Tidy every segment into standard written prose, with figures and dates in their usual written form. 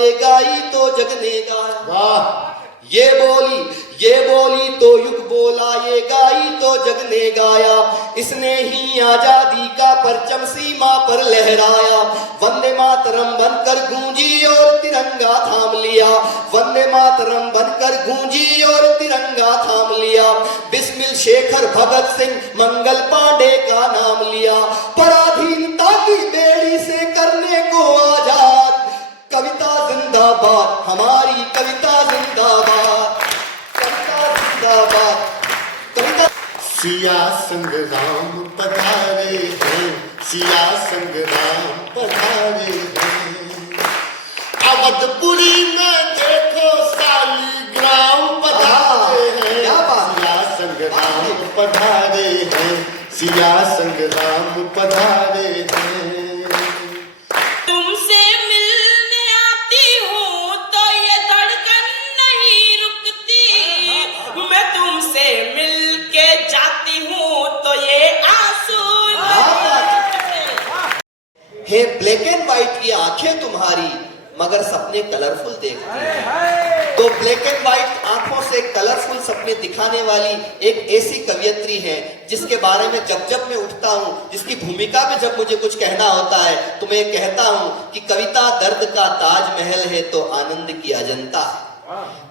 ये गाई तो जगने गाया। वाह। ये बोली तो युग बोला, ये गाई तो जगने गाया। इसने ही आजादी का परचम सीमा पर लहराया। वंदे मातरम बनकर गूंजी और तिरंगा थाम लिया। वंदे मातरम बनकर गूंजी और तिरंगा थाम लिया। बिस्मिल शेखर भगत सिंह मंगल पांडे का नाम लिया। पराधीनता की बेड़ी से करने को आजाद। कविता जिंदाबाद, हमारी कविता जिंदाबाद, कविता जिंदाबाद, कविता। सिया संग्राम पधारे हैं, सिया संग्राम पधारे हैं। अवधपुरी में देखो शालिग्राम पधारे हैं। सिया संग्राम पधारे हैं, सिया संग्राम पधारे हैं। हे ब्लैक एंड व्हाइट की आंखें तुम्हारी, मगर सपने कलरफुल देखती हैं। तो ब्लैक एंड व्हाइट आंखों से कलरफुल सपने दिखाने वाली एक ऐसी कवियत्री है जिसके बारे में जब जब मैं उठता हूँ, जिसकी भूमिका में जब मुझे कुछ कहना होता है तो मैं कहता हूँ कि कविता दर्द का ताजमहल है तो आनंद की अजंता है।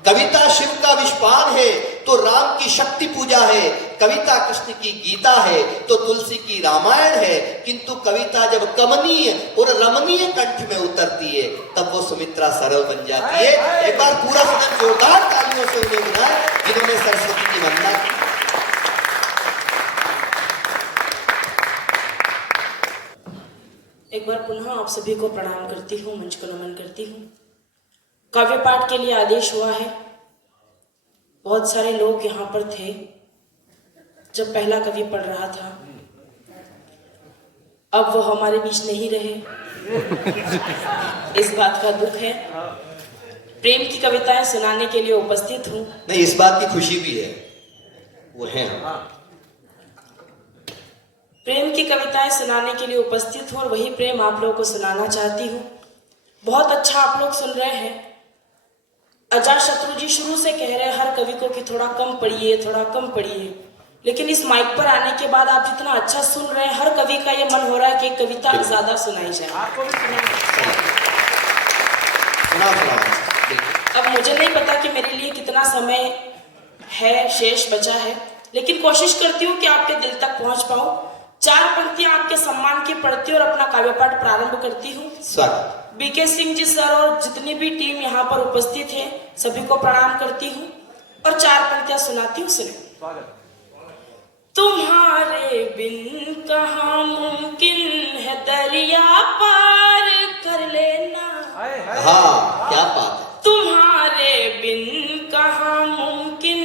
कविता शिव का विश्वान है तो राम की शक्ति पूजा है। कविता कृष्ण की गीता है तो तुलसी की रामायण है। किंतु कविता जब कमनीय और रमणीय कंठ में उतरती है तब वो सुमित्रा सरल बन जाती है। एक बार पूरा सदन जोरदार तालियों से उन्हें बुलाए जिन्होंने सरस्वती की वंदना की। एक बार पुनः आप सभी को प्रणाम करती हूँ, मंच को नमन करती हूँ। काव्य पाठ के लिए आदेश हुआ है। बहुत सारे लोग यहाँ पर थे जब पहला कवि पढ़ रहा था। अब वो हमारे बीच नहीं रहे, इस बात का दुख है। प्रेम की कविताएं सुनाने के लिए उपस्थित हूँ। नहीं, इस बात की खुशी भी है, वो है। प्रेम की कविताएं सुनाने के लिए उपस्थित हूँ और वही प्रेम आप लोगों को सुनाना चाहती हूँ। बहुत अच्छा आप लोग सुन रहे हैं। अजातशत्रु जी शुरू से कह रहे हैं हर कवि को कि थोड़ा कम पढ़िए, थोड़ा कम पढ़िए, लेकिन इस माइक पर आने के बाद आप जितना अच्छा सुन रहे हैं, हर कवि का ये मन हो रहा है कि कविता ज्यादा सुनाई जाए। आपको भी अब मुझे नहीं पता कि मेरे लिए कितना समय है शेष बचा है, लेकिन कोशिश करती हूँ कि आपके दिल तक पहुंच पाऊं। 4 पंक्तियां आपके सम्मान की पढ़ती हूँ और अपना काव्य पाठ प्रारंभ करती हूँ। स्वागत। बीके सिंह जी सर और जितनी भी टीम यहाँ पर उपस्थित है सभी को प्रणाम करती हूँ और 4 पंक्तियां सुनाती हूँ। सुने। तुम्हारे बिन कहाँ मुमकिन है दरिया पार कर लेना। हाँ, क्या बात है। तुम्हारे बिन कहाँ मुमकिन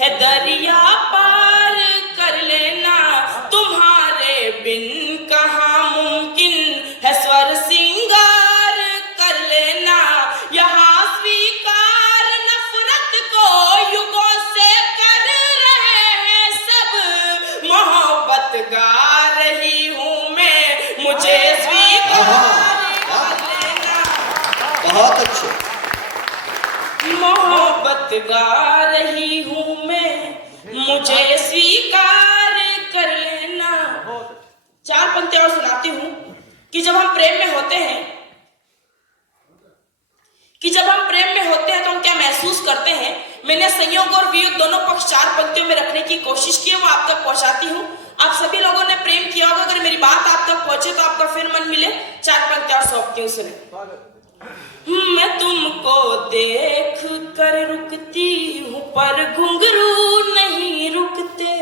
है दरिया पार कर लेना। तुम्हारे बिन कहाँ मुमकिन है स्वर सिंगार कर लेना। यहाँ स्वीकार नफरत को युगों से कर रहे हैं सब। मोहब्बत गा रही हूँ मैं, मुझे स्वीकार कर लेना। बहुत अच्छे। मोहब्बत गा रही हूँ मैं, मुझे स्वीकार कर लेना। 4 पंक्तियां और सुनाती हूँ कि जब हम प्रेम में होते हैं तो हम क्या महसूस करते हैं। मैंने संयोग और वियोग दोनों पक्ष 4 पंक्तियों में रखने की कोशिश की है, वो आप तक पहुंचाती हूँ। आप सभी लोगों ने प्रेम किया होगा, अगर मेरी बात आप तक पहुंचे तो आपका फिर मन मिले। 4 पंक्तियां और सौंपती हूँ। सुने। मैं तुमको देख कर रुकती हूँ पर घुंघरू नहीं रुकते।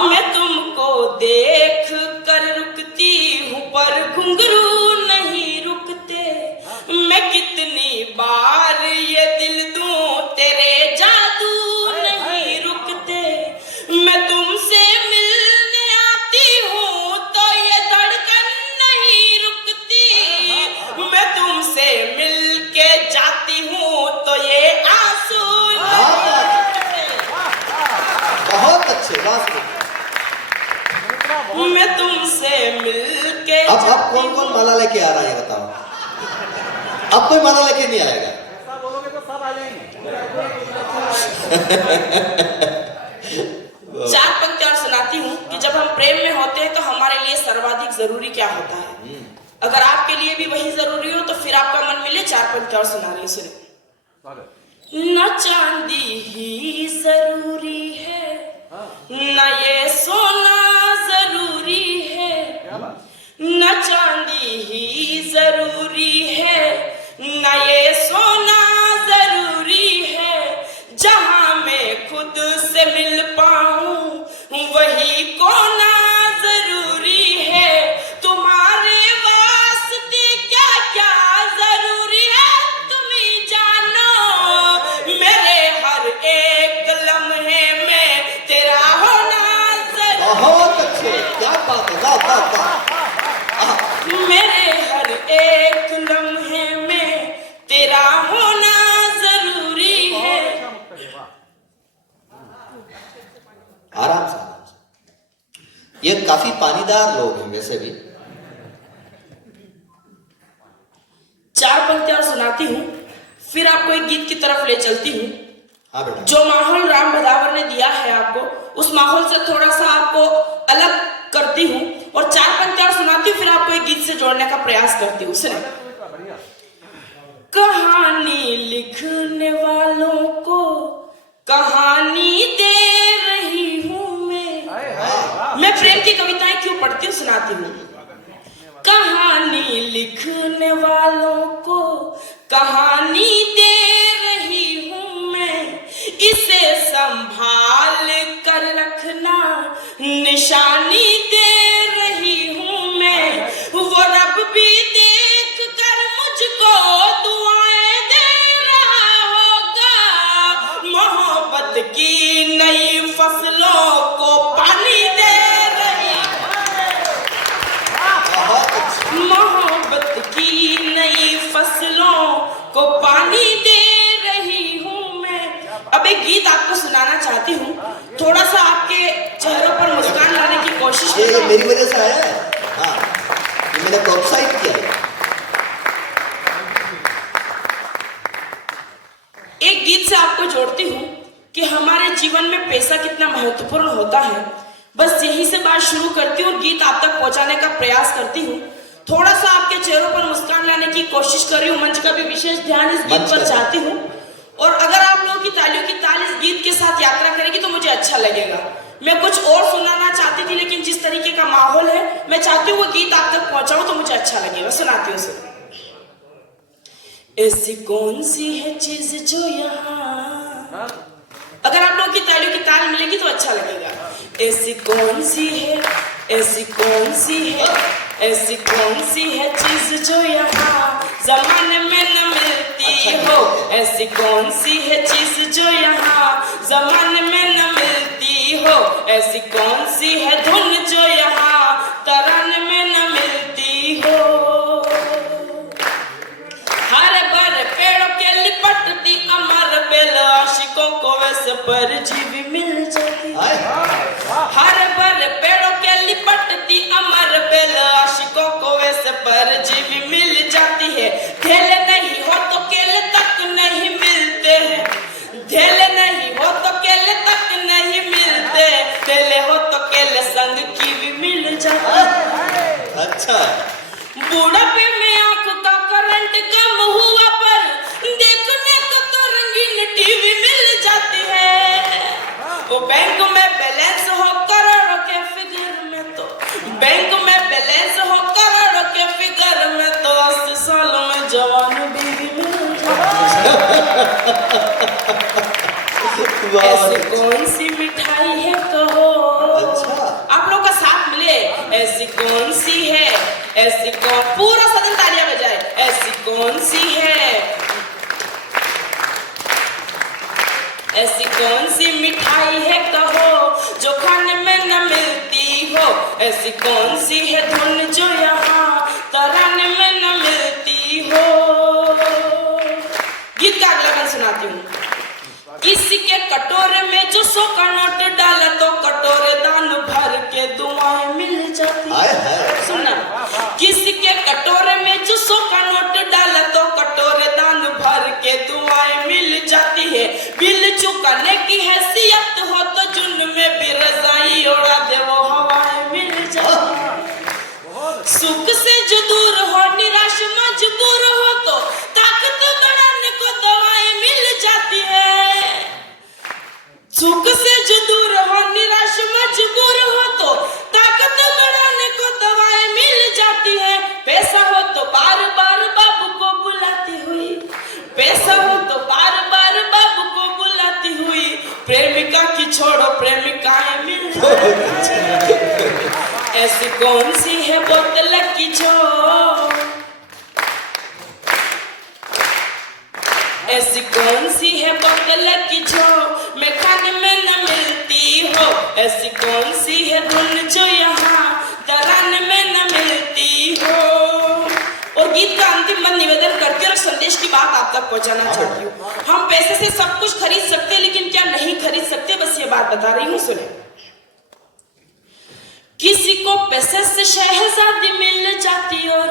मैं तुमको देख कर रुकती हूँ पर घुंघरू नहीं रुकते। मैं कितनी बार ये दिल दूं तेरे जादू नहीं रुकते। मैं तुमसे मिलने आती हूँ तो ये धड़कन नहीं रुकती। मैं तुमसे मिल के जाती हूँ तो ये आंसू बहुत अच्छे। मैं तुमसे मिल के अब कौन कौन माला लेके आ रहा है बताओ। अब कोई माना लेके नहीं आएगा। ऐसा बोलोगे तो सब आ जाएंगे। चार पंक्ति और सुनाती हूँ कि जब हम प्रेम में होते हैं तो हमारे लिए सर्वाधिक जरूरी क्या होता है। अगर आपके लिए भी वही जरूरी हो तो फिर आपका मन मिले। चार पंक्ति और सुना रही सुने। न चांदी ही जरूरी है, न ये सोना जरूरी है, न चांदी ही जरूरी है, न ये सोना जरूरी है। जहां मैं खुद से मिल पाऊं वही कोना जरूरी है। तुम्हारे वास्ते क्या क्या जरूरी है तुम ही जानो। मेरे हर एक लम्हे में तेरा होना जरूरी। बहुत अच्छे, क्या बात है, वाह वाह वाह। मेरे हर एक लम्हे में तेरा होना जरूरी है। आराम से आराम से। ये काफी पानीदार लोग हैं वैसे भी। चार पंक्तियां सुनाती हूँ फिर आपको एक गीत की तरफ ले चलती हूँ। हाँ बेटा। जो माहौल राम भदावर ने दिया है आपको, उस माहौल से थोड़ा सा आपको अलग करती हूँ और चार पंक्तियां सुनाती हूँ, फिर आपको एक गीत से जोड़ने का प्रयास करती हूँ। सुने। कहानी लिखने वालों को कहानी दे रही हूँ मैं प्रेम की कविताएं क्यों पढ़ती हूँ सुनाती हूँ। कहानी लिखने वालों को कहानी दे रही हूँ मैं, इसे संभाल कर रखना निशानी दे रही हूँ मैं। वो रब भी देख कर मुझको दुआएं दे रहा होगा। मोहब्बत की नई फसलों को पानी दे रही, मोहब्बत की नई फसलों को पानी दे रही हूँ मैं। अब एक गीत आपको सुनाना चाहती हूँ, थोड़ा सा आपके चेहरों पर मुस्कान लाने की कोशिश ये करूँ। मेरी वजह से आया है। हाँ, ये मैंने प्रोत्साहित किया है। एक गीत से आपको जोड़ती हूँ कि हमारे जीवन में पैसा कितना महत्वपूर्ण होता है। बस यहीं से बात शुरू करती हूँ और गीत आप तक पहुंचाने का प्रयास करती हूँ। थोड़ा सा आपके चेहरों पर मुस्कान लाने की कोशिश कर रही हूँ। मंच का भी विशेष ध्यान इस गीत पर चाहती हूँ और अगर आप लोगों की तालियों की ताल इस गीत के साथ यात्रा करेगी तो मुझे अच्छा लगेगा। मैं कुछ और सुनाना चाहती थी लेकिन जिस तरीके का माहौल है मैं चाहती हूँ वो गीत आप तक पहुंचाऊं तो मुझे अच्छा लगेगा। सुनाती हूँ उसे। ऐसी कौन सी है चीज जो यहाँ, अगर आप लोगों की तालियों की ताल मिलेगी तो अच्छा लगेगा। ऐसी कौन सी है, ऐसी कौन सी है, ऐसी कौन सी है चीज जो यहाँ जमाने में न मिलती हो। ऐसी कौन सी है चीज जो यहाँ जमाने में न मिलती हो। ऐसी कौन सी है धुन जो यहाँ तराने में न मिलती हो। हरे भरे पेड़ों के लिपटती अमर बेल आशिकों को वैसे परजीवी मिल जाती। हरे भरे पेड़ों के लिपटती अमर बेल आशिकों को वैसे परजीवी मिल जाती है। धेले नहीं हो तो केले तक नहीं मिलते हैं, धेले नहीं हो तो केले तक नहीं मिलते, धेले हो तो केले संग की भी मिल जाती है। अच्छा, बुढ़ापे में आंख का करंट कम हुआ पर देखने को तो रंगीन टीवी मिल जाती है। वो बैंक में बैलेंस हो करोड़ों के फिगर में तो, बैंक में बैलेंस हो करोड़ों के फिगर में तो 80 सालों में जवान बीवी मिल जाती है। ऐसी कौन सी मिठाई है कहो। अच्छा, आप लोग का साथ मिले। ऐसी कौन सी है, ऐसी कौन, पूरा सदन तालियां बजाए। ऐसी कौन सी है, ऐसी कौन सी मिठाई है कहो जो खाने में न मिलती हो। ऐसी कौन सी है धुन जो यहाँ तराने में न मिलती हो। गीत का अगला गाना सुनाती हूँ। किसी के कटोरे में जो 100 का नोट डाला तो कटोरे दान भर के दुआएं मिल जाती। हाय हाय। सुनना, किसी के कटोरे में जो 100 का नोट डाला कौन सी है बोतल की जो, ऐसी कौन सी है बोतल की जो मैं खाने में न मिलती हो, ऐसी कौन सी है धुन जो यहाँ तराने में न मिलती हो। और गीत का अंतिम मन निवेदन करती और संदेश की बात आप तक पहुंचाना चाहती हूँ। हम पैसे से सब कुछ खरीद सकते लेकिन क्या नहीं खरीद सकते, बस ये बात बता रही हूँ, सुने। किसी को पैसे से शहजादी मिल जाती और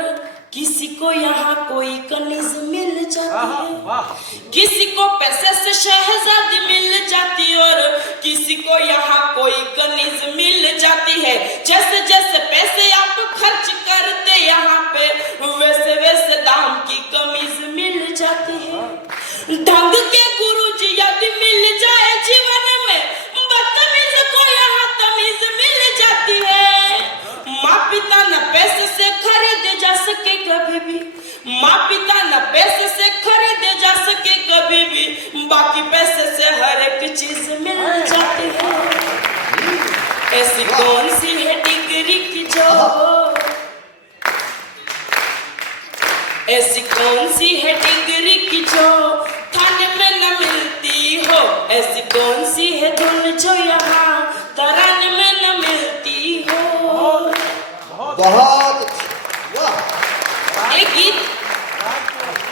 किसी को यहाँ कोई कनीज मिल जाती है, किसी को पैसे से शहजादी मिल जाती और किसी को यहाँ कोई कनीज मिल जाती है। जैसे जैसे पैसे आप खर्च करते यहाँ पे वैसे वैसे दाम की कमीज मिल जाती है। ढंग के गुरुजी यदि मिल जाए जीवन में बदतमीज को यहाँ तमीज मिल जाती है। माँ पिता न पैसे से खरीदे जा सके कभी भी, माँ पिता न पैसे से खरीदे जा सके कभी भी, बाकी पैसे से हर एक चीज मिल जाती है। ऐसी कौन सी है डिग्री की जो, ऐसी कौन सी है डिग्री की जो थाने में न मिलती हो, ऐसी कौन सी है धुन जो यहाँ तराने में न मिलती हो। बहुत वाह। एक गीत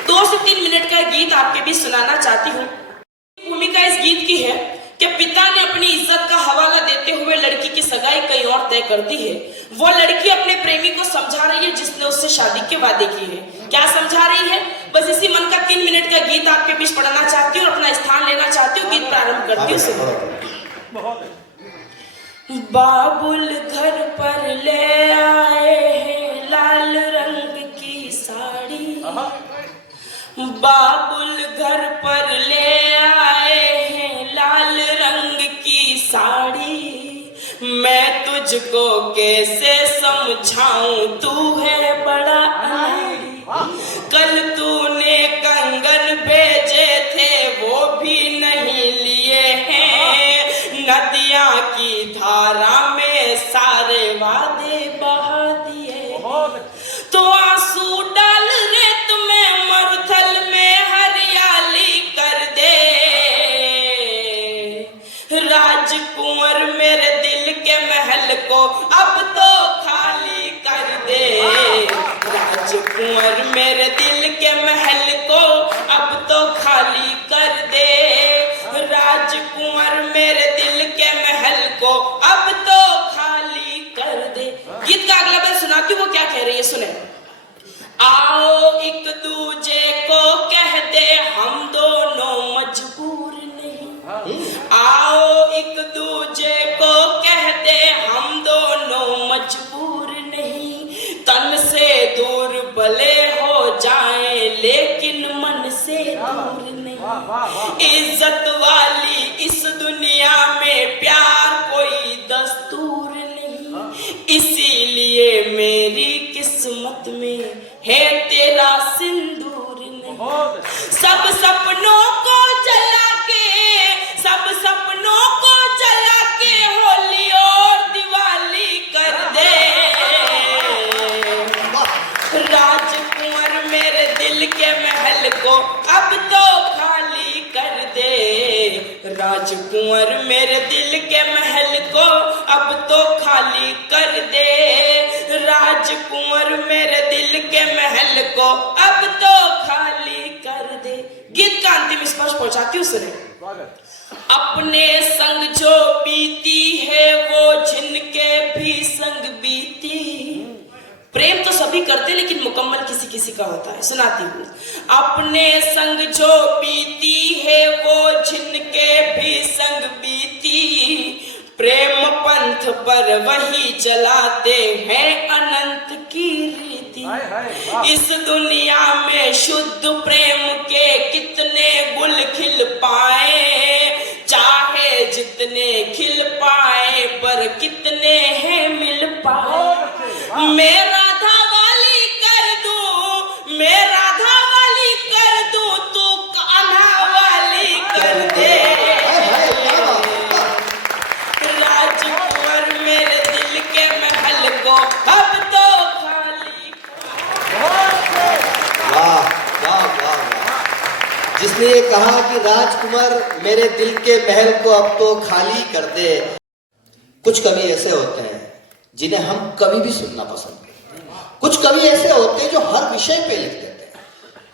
2 से 3 मिनट का गीत आपके बीच सुनाना चाहती हूँ। भूमिका इस गीत की है कि पिता ने अपनी इज्जत का हवाला देते हुए लड़की की सगाई कहीं और तय कर दी है। वो लड़की अपने प्रेमी को समझा रही है जिसने उससे शादी के वादे किए हैं। क्या समझा रही है? बस इसी मन का 3 मिनट का गीत आपके बीच पढ़ना चाहती हूँ और अपना स्थान लेना चाहती हूँ। गीत प्रारंभ करती हूँ। बाबुल घर पर ले आए हैं लाल रंग की साड़ी, बाबुल घर पर ले आए हैं लाल रंग की साड़ी। मैं तुझको कैसे समझाऊं तू है बड़ा अनाड़ी, कल तूने कंगन भेजे थे वो भी नहीं लिए हैं, नदियां की धारा में सारे वादे बहा दिए। तो आंसू डाल रेत में मरुथल में हरियाली कर दे, राजकुंवर मेरे दिल के महल को अब तो खाली कर दे, राजकुंवर मेरे दिल के महल को अब तो खाली कर दे, राजकुंवर मेरे दिल के महल को अब तो खाली कर दे। गीत का अगला बार सुनाती हूँ वो क्या कह रही है, सुने। आओ एक दूजे को कह दे हम दोनों मजबूर नहीं, आओ एक दूजे को कह दे हम दोनों मजबूर नहीं, तन से दूर भले हो जाए लेकिन मन से दूर नहीं। इज्जत वाली इस दुनिया में प्यार कोई दस्तूर नहीं, इसीलिए मेरी किस्मत में है तेरा सिंदूर नहीं। सब सपनों को जला के, सब सपनों को जला के होली और दिवाली कर दे, राजकुंवर मेरे दिल के महल को अब तो खाली कर दे, राजकुंवर मेरे दिल के महल को अब तो खाली कर दे, राजकुंवर मेरे दिल के महल को अब तो खाली कर दे। गीत का अंतिम स्पर्श पहुंचाती हूँ, सुने। अपने संग जो बीती है वो जिनके भी संग बीती, प्रेम तो सभी करते लेकिन मुकम्मल किसी किसी का होता है, सुनाती हूँ। अपने संग जो बीती है वो जिनके भी संग बीती, प्रेम पंथ पर वही चलाते हैं अनंत की रीति। इस दुनिया में शुद्ध प्रेम के कितने गुल खिल पाए, चाहे जितने खिल पाए पर कितने हैं मिल पाए। मैं राधा वाली कर दूं, मैं राधा वाली कर दूं, तू कान्हा वाली कर दे, राजकुंवर मेरे दिल के महल को अब उसने ये कहा कि राजकुमार मेरे दिल के महल को अब तो खाली कर दे। कुछ कवि ऐसे होते हैं जिन्हें हम कभी भी सुनना पसंद करते हैं। कुछ कवि ऐसे होते हैं जो हर विषय पे लिख देते हैं।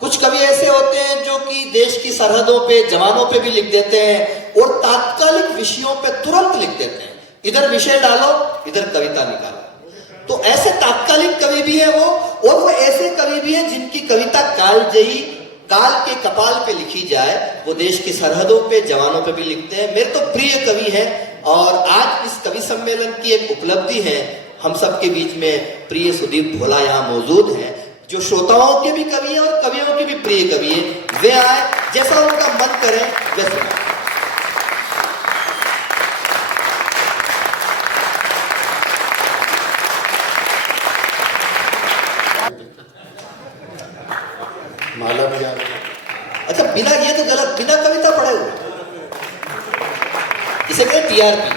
कुछ कवि ऐसे होते हैं जो कि देश की सरहदों पे, जवानों पे भी लिख देते हैं और तात्कालिक विषयों पे तुरंत लिख देते हैं। इधर विषय डालो, इधर कविता निकालो। तो ऐसे तात्कालिक कवि भी है वो, और वो ऐसे कवि भी है जिनकी कविता कालजयी, काल के कपाल पे लिखी जाए, वो देश की सरहदों पे, जवानों पे भी लिखते हैं। मेरे तो प्रिय कवि है, और आज इस कवि सम्मेलन की एक उपलब्धि है, हम सबके बीच में प्रिय सुदीप भोला यहाँ मौजूद हैं, जो श्रोताओं के भी कवि हैं और कवियों के भी प्रिय कवि हैं। वे आए, जैसा उनका मन करे वैसे। माला भी आ अच्छा, बिना, ये तो गलत, बिना कविता पढ़े हुए, इसे कहते टीआरपी।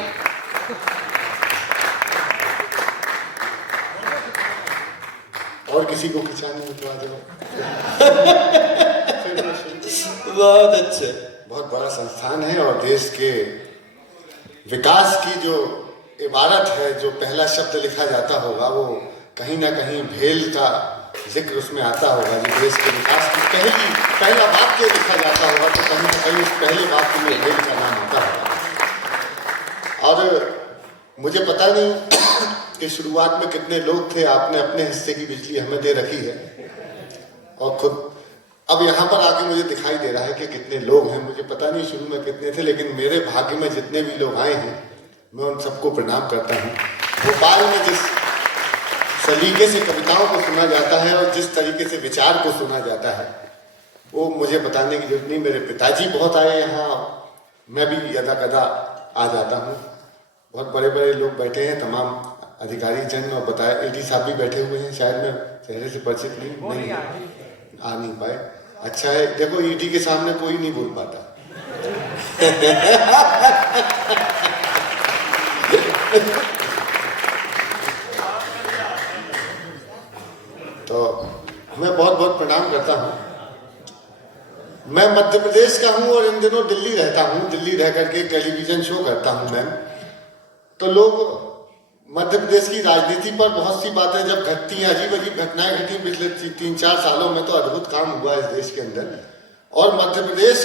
और किसी को खिंचाने में तो आ जाओ। बहुत अच्छे। बहुत बड़ा संस्थान है और देश के विकास की जो इबारत है, जो पहला शब्द लिखा जाता होगा, वो कहीं ना कहीं भेल का जिक्र उसमें आता होगा। जो देश के विकास की पहला वाक्य लिखा जाता होगा, तो कहीं ना कहीं उस पहले वाक्य में भेल का नाम आता होगा। और मुझे पता नहीं कि शुरुआत में कितने लोग थे। आपने अपने हिस्से की बिजली हमें दे रखी है, और खुद अब यहाँ पर आके मुझे दिखाई दे रहा है कि कितने लोग हैं। मुझे पता नहीं शुरू में कितने थे, लेकिन मेरे भाग्य में जितने भी लोग आए हैं, मैं उन सबको प्रणाम करता हूँ। भोपाल में जिस सलीके से कविताओं को सुना जाता है और जिस तरीके से विचार को सुना जाता है, वो मुझे बताने की जरूरत नहीं। मेरे पिताजी बहुत आए यहाँ, मैं भी यदा कदा आ जाता हूँ। बहुत बड़े बड़े लोग बैठे हैं, तमाम अधिकारी जन, और बताया एडी साहब भी बैठे हुए हैं। शायद मैं चेहरे से परिचित नहीं आ नहीं पाए। अच्छा है, देखो ईडी के सामने कोई नहीं बोल पाता। तो मैं बहुत बहुत प्रणाम करता हूँ। मैं मध्य प्रदेश का हूँ और इन दिनों दिल्ली रहता हूँ। दिल्ली रह करके टेलीविजन शो करता हूँ मैं। तो लोग मध्य प्रदेश की राजनीति पर बहुत सी बातें जब घटती हैं, अजीब अजीब घटनाएं घटी पिछले 3-4 सालों में, तो अद्भुत काम हुआ इस देश के अंदर। और मध्य प्रदेश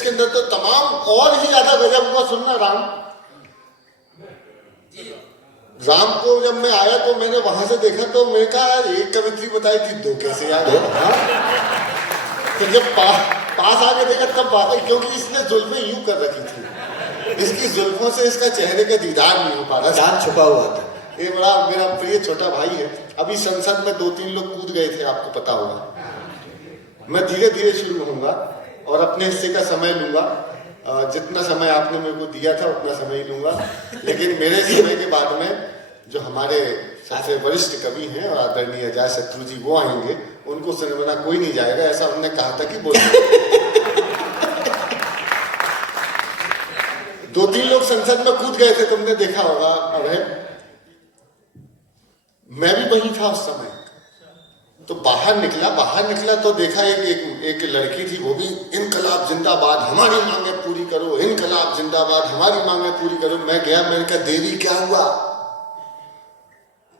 के अंदर तो तमाम और ही ज्यादा गजब हुआ। सुनना, राम को जब मैं आया तो मैंने वहां से देखा, तो मैंने कहा एक कवित्री बताई थी, दो कैसे याद है। तो जब पास आके देखा तब बात, क्योंकि इसने जुल्फें यूं कर रखी थी, इसकी जुल्फों से इसका चेहरे का दीदार नहीं हो पा रहा, चांद छुपा हुआ था। ये बड़ा मेरा प्रिय छोटा भाई है। अभी संसद में 2-3 लोग कूद गए थे, आपको पता होगा। मैं धीरे धीरे शुरू होऊंगा और अपने हिस्से का समय लूंगा। जितना समय आपने मेरे को दिया था उतना समय ही लूंगा, लेकिन मेरे समय के बाद में जो हमारे सबसे वरिष्ठ कवि हैं और आदरणीय अजातशत्रु जी, वो आएंगे। उनको सुनवाना कोई नहीं जाएगा, ऐसा उन्होंने कहा था कि बोलिए। 2-3 लोग संसद में कूद गए थे, तुमने देखा होगा। अभय, मैं भी वही था उस समय। तो बाहर निकला तो देखा एक लड़की थी, वो भी इनकलाब जिंदाबाद, हमारी मांगे पूरी करो, इनकलाब जिंदाबाद, हमारी मांगे पूरी करो। मैं गया, मैंने कहा देवी क्या हुआ,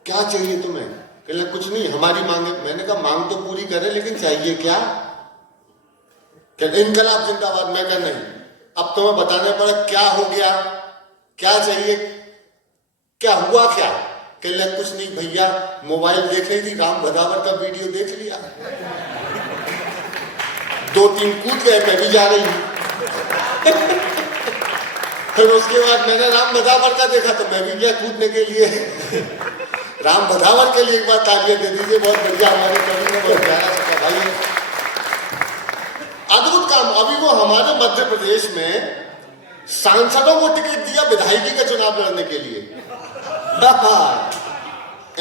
क्या चाहिए तुम्हें? कहला कुछ नहीं, हमारी मांगे। मैंने कहा मांग तो पूरी करे, लेकिन चाहिए क्या? कहला इनकलाब जिंदाबाद। मैं कहा नहीं, अब तुम्हें बताने पड़ा क्या हो गया, क्या चाहिए, क्या हुआ क्या? कहला कुछ नहीं भैया, मोबाइल देख रही थी, राम भदावर का वीडियो देख लिया। 2-3 कूद गए, मैं भी जा रही हूं। फिर उसके बाद मैंने राम भदावर का देखा तो मैं भी गया कूदने के लिए। राम भदावर के लिए एक बार तालियां दे दीजिए, बहुत बढ़िया, हमारे कवि ने बहुत प्यारा सा भाई है। अद्भुत काम। अभी वो हमारे मध्य प्रदेश में सांसदों को टिकट दिया विधायकी का चुनाव लड़ने के लिए।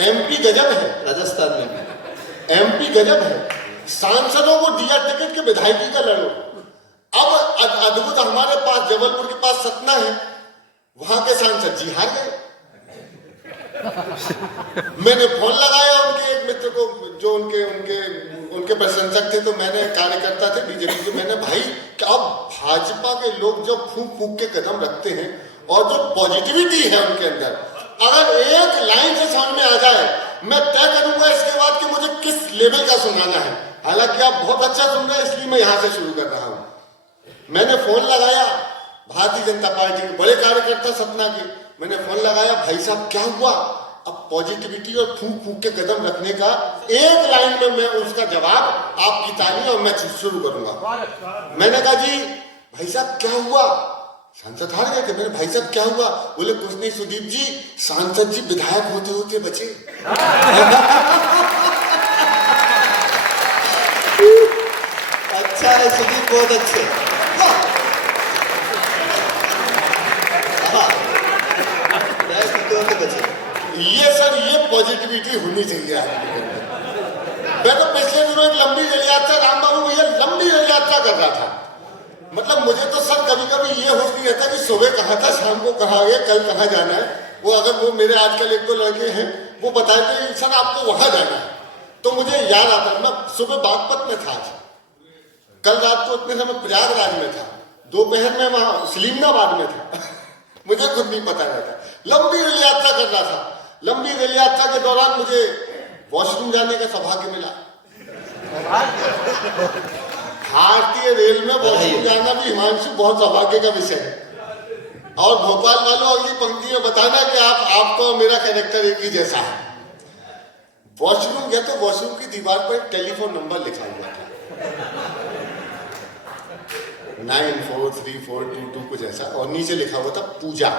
एमपी गजब है, राजस्थान में एमपी गजब है। सांसदों को दिया टिकट के विधायकी का लड़ो। अब अद्भुत, हमारे पास जबलपुर के पास सतना है, वहां के सांसद जी हार गए। मैंने फोन लगाया उनके एक मित्र को जो उनके उनके उनके प्रशंसक थे, तो मैंने कार्यकर्ता थे बीजेपी के, मैंने भाई क्या भाजपा के लोग जब फूंक फूंक के कदम रखते हैं और जो पॉजिटिविटी है उनके अंदर, अगर एक लाइन से समझ में आ जाए, मैं तय करूंगा इसके बाद कि मुझे किस लेवल का सुनाना है। हालांकि आप बहुत अच्छा सुन रहे हैं, इसलिए मैं यहां से शुरू कर रहा हूं। मैंने फोन लगाया भारतीय जनता पार्टी के बड़े कार्यकर्ता सतना के, मैंने फोन लगाया, भाई साहब क्या हुआ? अब पॉजिटिविटी और फूंक फूंक के कदम रखने का एक लाइन में मैं उसका जवाब, आपकी ताली और मैं शुरू करूंगा। मैंने कहा जी भाई साहब क्या हुआ? सांसद हार गए थे। मैंने भाई साहब क्या हुआ? बोले कुछ नहीं सुदीप जी, सांसद जी विधायक होते होते बचे। अच्छा है सुदीप, बहुत अच्छे। बचे ये सर, ये पॉजिटिविटी होनी चाहिए आदमी के अंदर। मैं तो पिछले दिनों एक लंबी रेल यात्रा, राम बाबू भैया लंबी रेल यात्रा कर रहा था। मतलब मुझे तो सर कभी कभी ये होश नहीं रहता कि सुबह कहाँ था, शाम को कहाँ गया, कल कहाँ जाना है। वो अगर वो मेरे आजकल एक दो लड़के हैं वो बताए थे सर आपको वहां जाना है, तो मुझे याद आता है। मैं सुबह बागपत में था, कल रात को उतने समय प्रयागराज में था, दोपहर में वहां सलीमनाबाद में था। मुझे खुद नहीं पता रहता। लंबी रेल यात्रा कर रहा था। लंबी रेल यात्रा के दौरान मुझे वॉशरूम जाने का सौभाग्य मिला। भारतीय रेल में वॉशरूम जाना भी हिमांशु बहुत सौभाग्य का विषय है। और भोपाल वालों अगली पंक्ति में बताना कि आपका और मेरा कैरेक्टर एक ही जैसा है। वॉशरूम गया तो वॉशरूम की दीवार पर टेलीफोन नंबर लिखा हुआ था 943422 कुछ ऐसा, और नीचे लिखा हुआ था पूजा,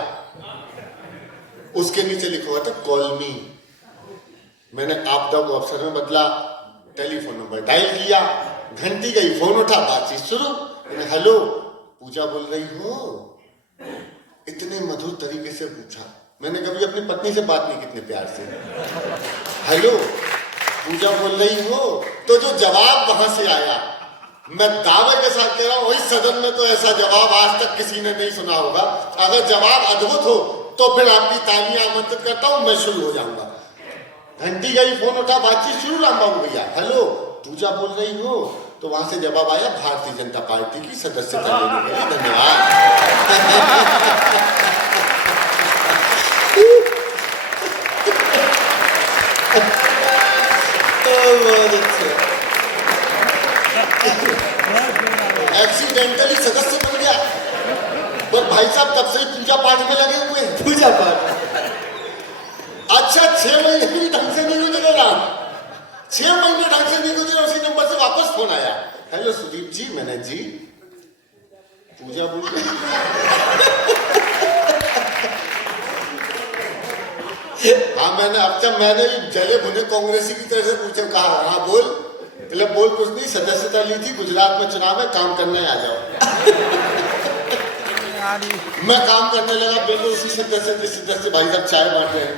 उसके नीचे लिखा हुआ था कॉल मी। मैंने आपदा को अवसर में बदला, टेलीफोन नंबर डायल किया, घंटी गई, फोन उठा, बातचीत शुरू। मैंने हेलो पूजा बोल रही हो? इतने मधुर तरीके से पूछा, मैंने कभी अपनी पत्नी से बात नहीं कितने प्यार से। हेलो पूजा बोल रही हो? तो जो जवाब वहां से आया, मैं दावे के साथ कह रहा हूं इस सदन में तो ऐसा जवाब आज तक किसी ने नहीं सुना होगा। अगर जवाब अद्भुत हो तो फिर आपकी तालियां आमंत्रित करता हूं, मैं शुरू हो जाऊंगा। घंटी गई, फोन उठा, बातचीत शुरू। राम बाबू भैया हेलो पूजा बोल रही हो? तो वहां से जवाब आया भारतीय जनता पार्टी की सदस्यता लेने के लिए धन्यवाद। एक्सीडेंटली सदस्य बन गया। पर भाई साहब तब से पूजा पाठ में लगे हुए हैं। पूजा पाठ। अच्छा 6 महीने भी ढंग से नहीं गुजरे राम, 6 महीने ढंग से नहीं गुजरे, उसी नंबर से वापस फोन आया। हेलो सुदीप जी, मैंने जी पूजा बोल रही। हाँ मैंने अब तक मैंने जले भुने कांग्रेसी की तरह से पूछा, कहा हाँ बोल। मतलब बोल कुछ नहीं, सदस्यता ली थी, गुजरात में चुनाव है, काम करने आ जाओ। मैं काम करने लगा, बिल्कुल उसी शिद्दत से भाई साहब चाय बांट रहे हैं,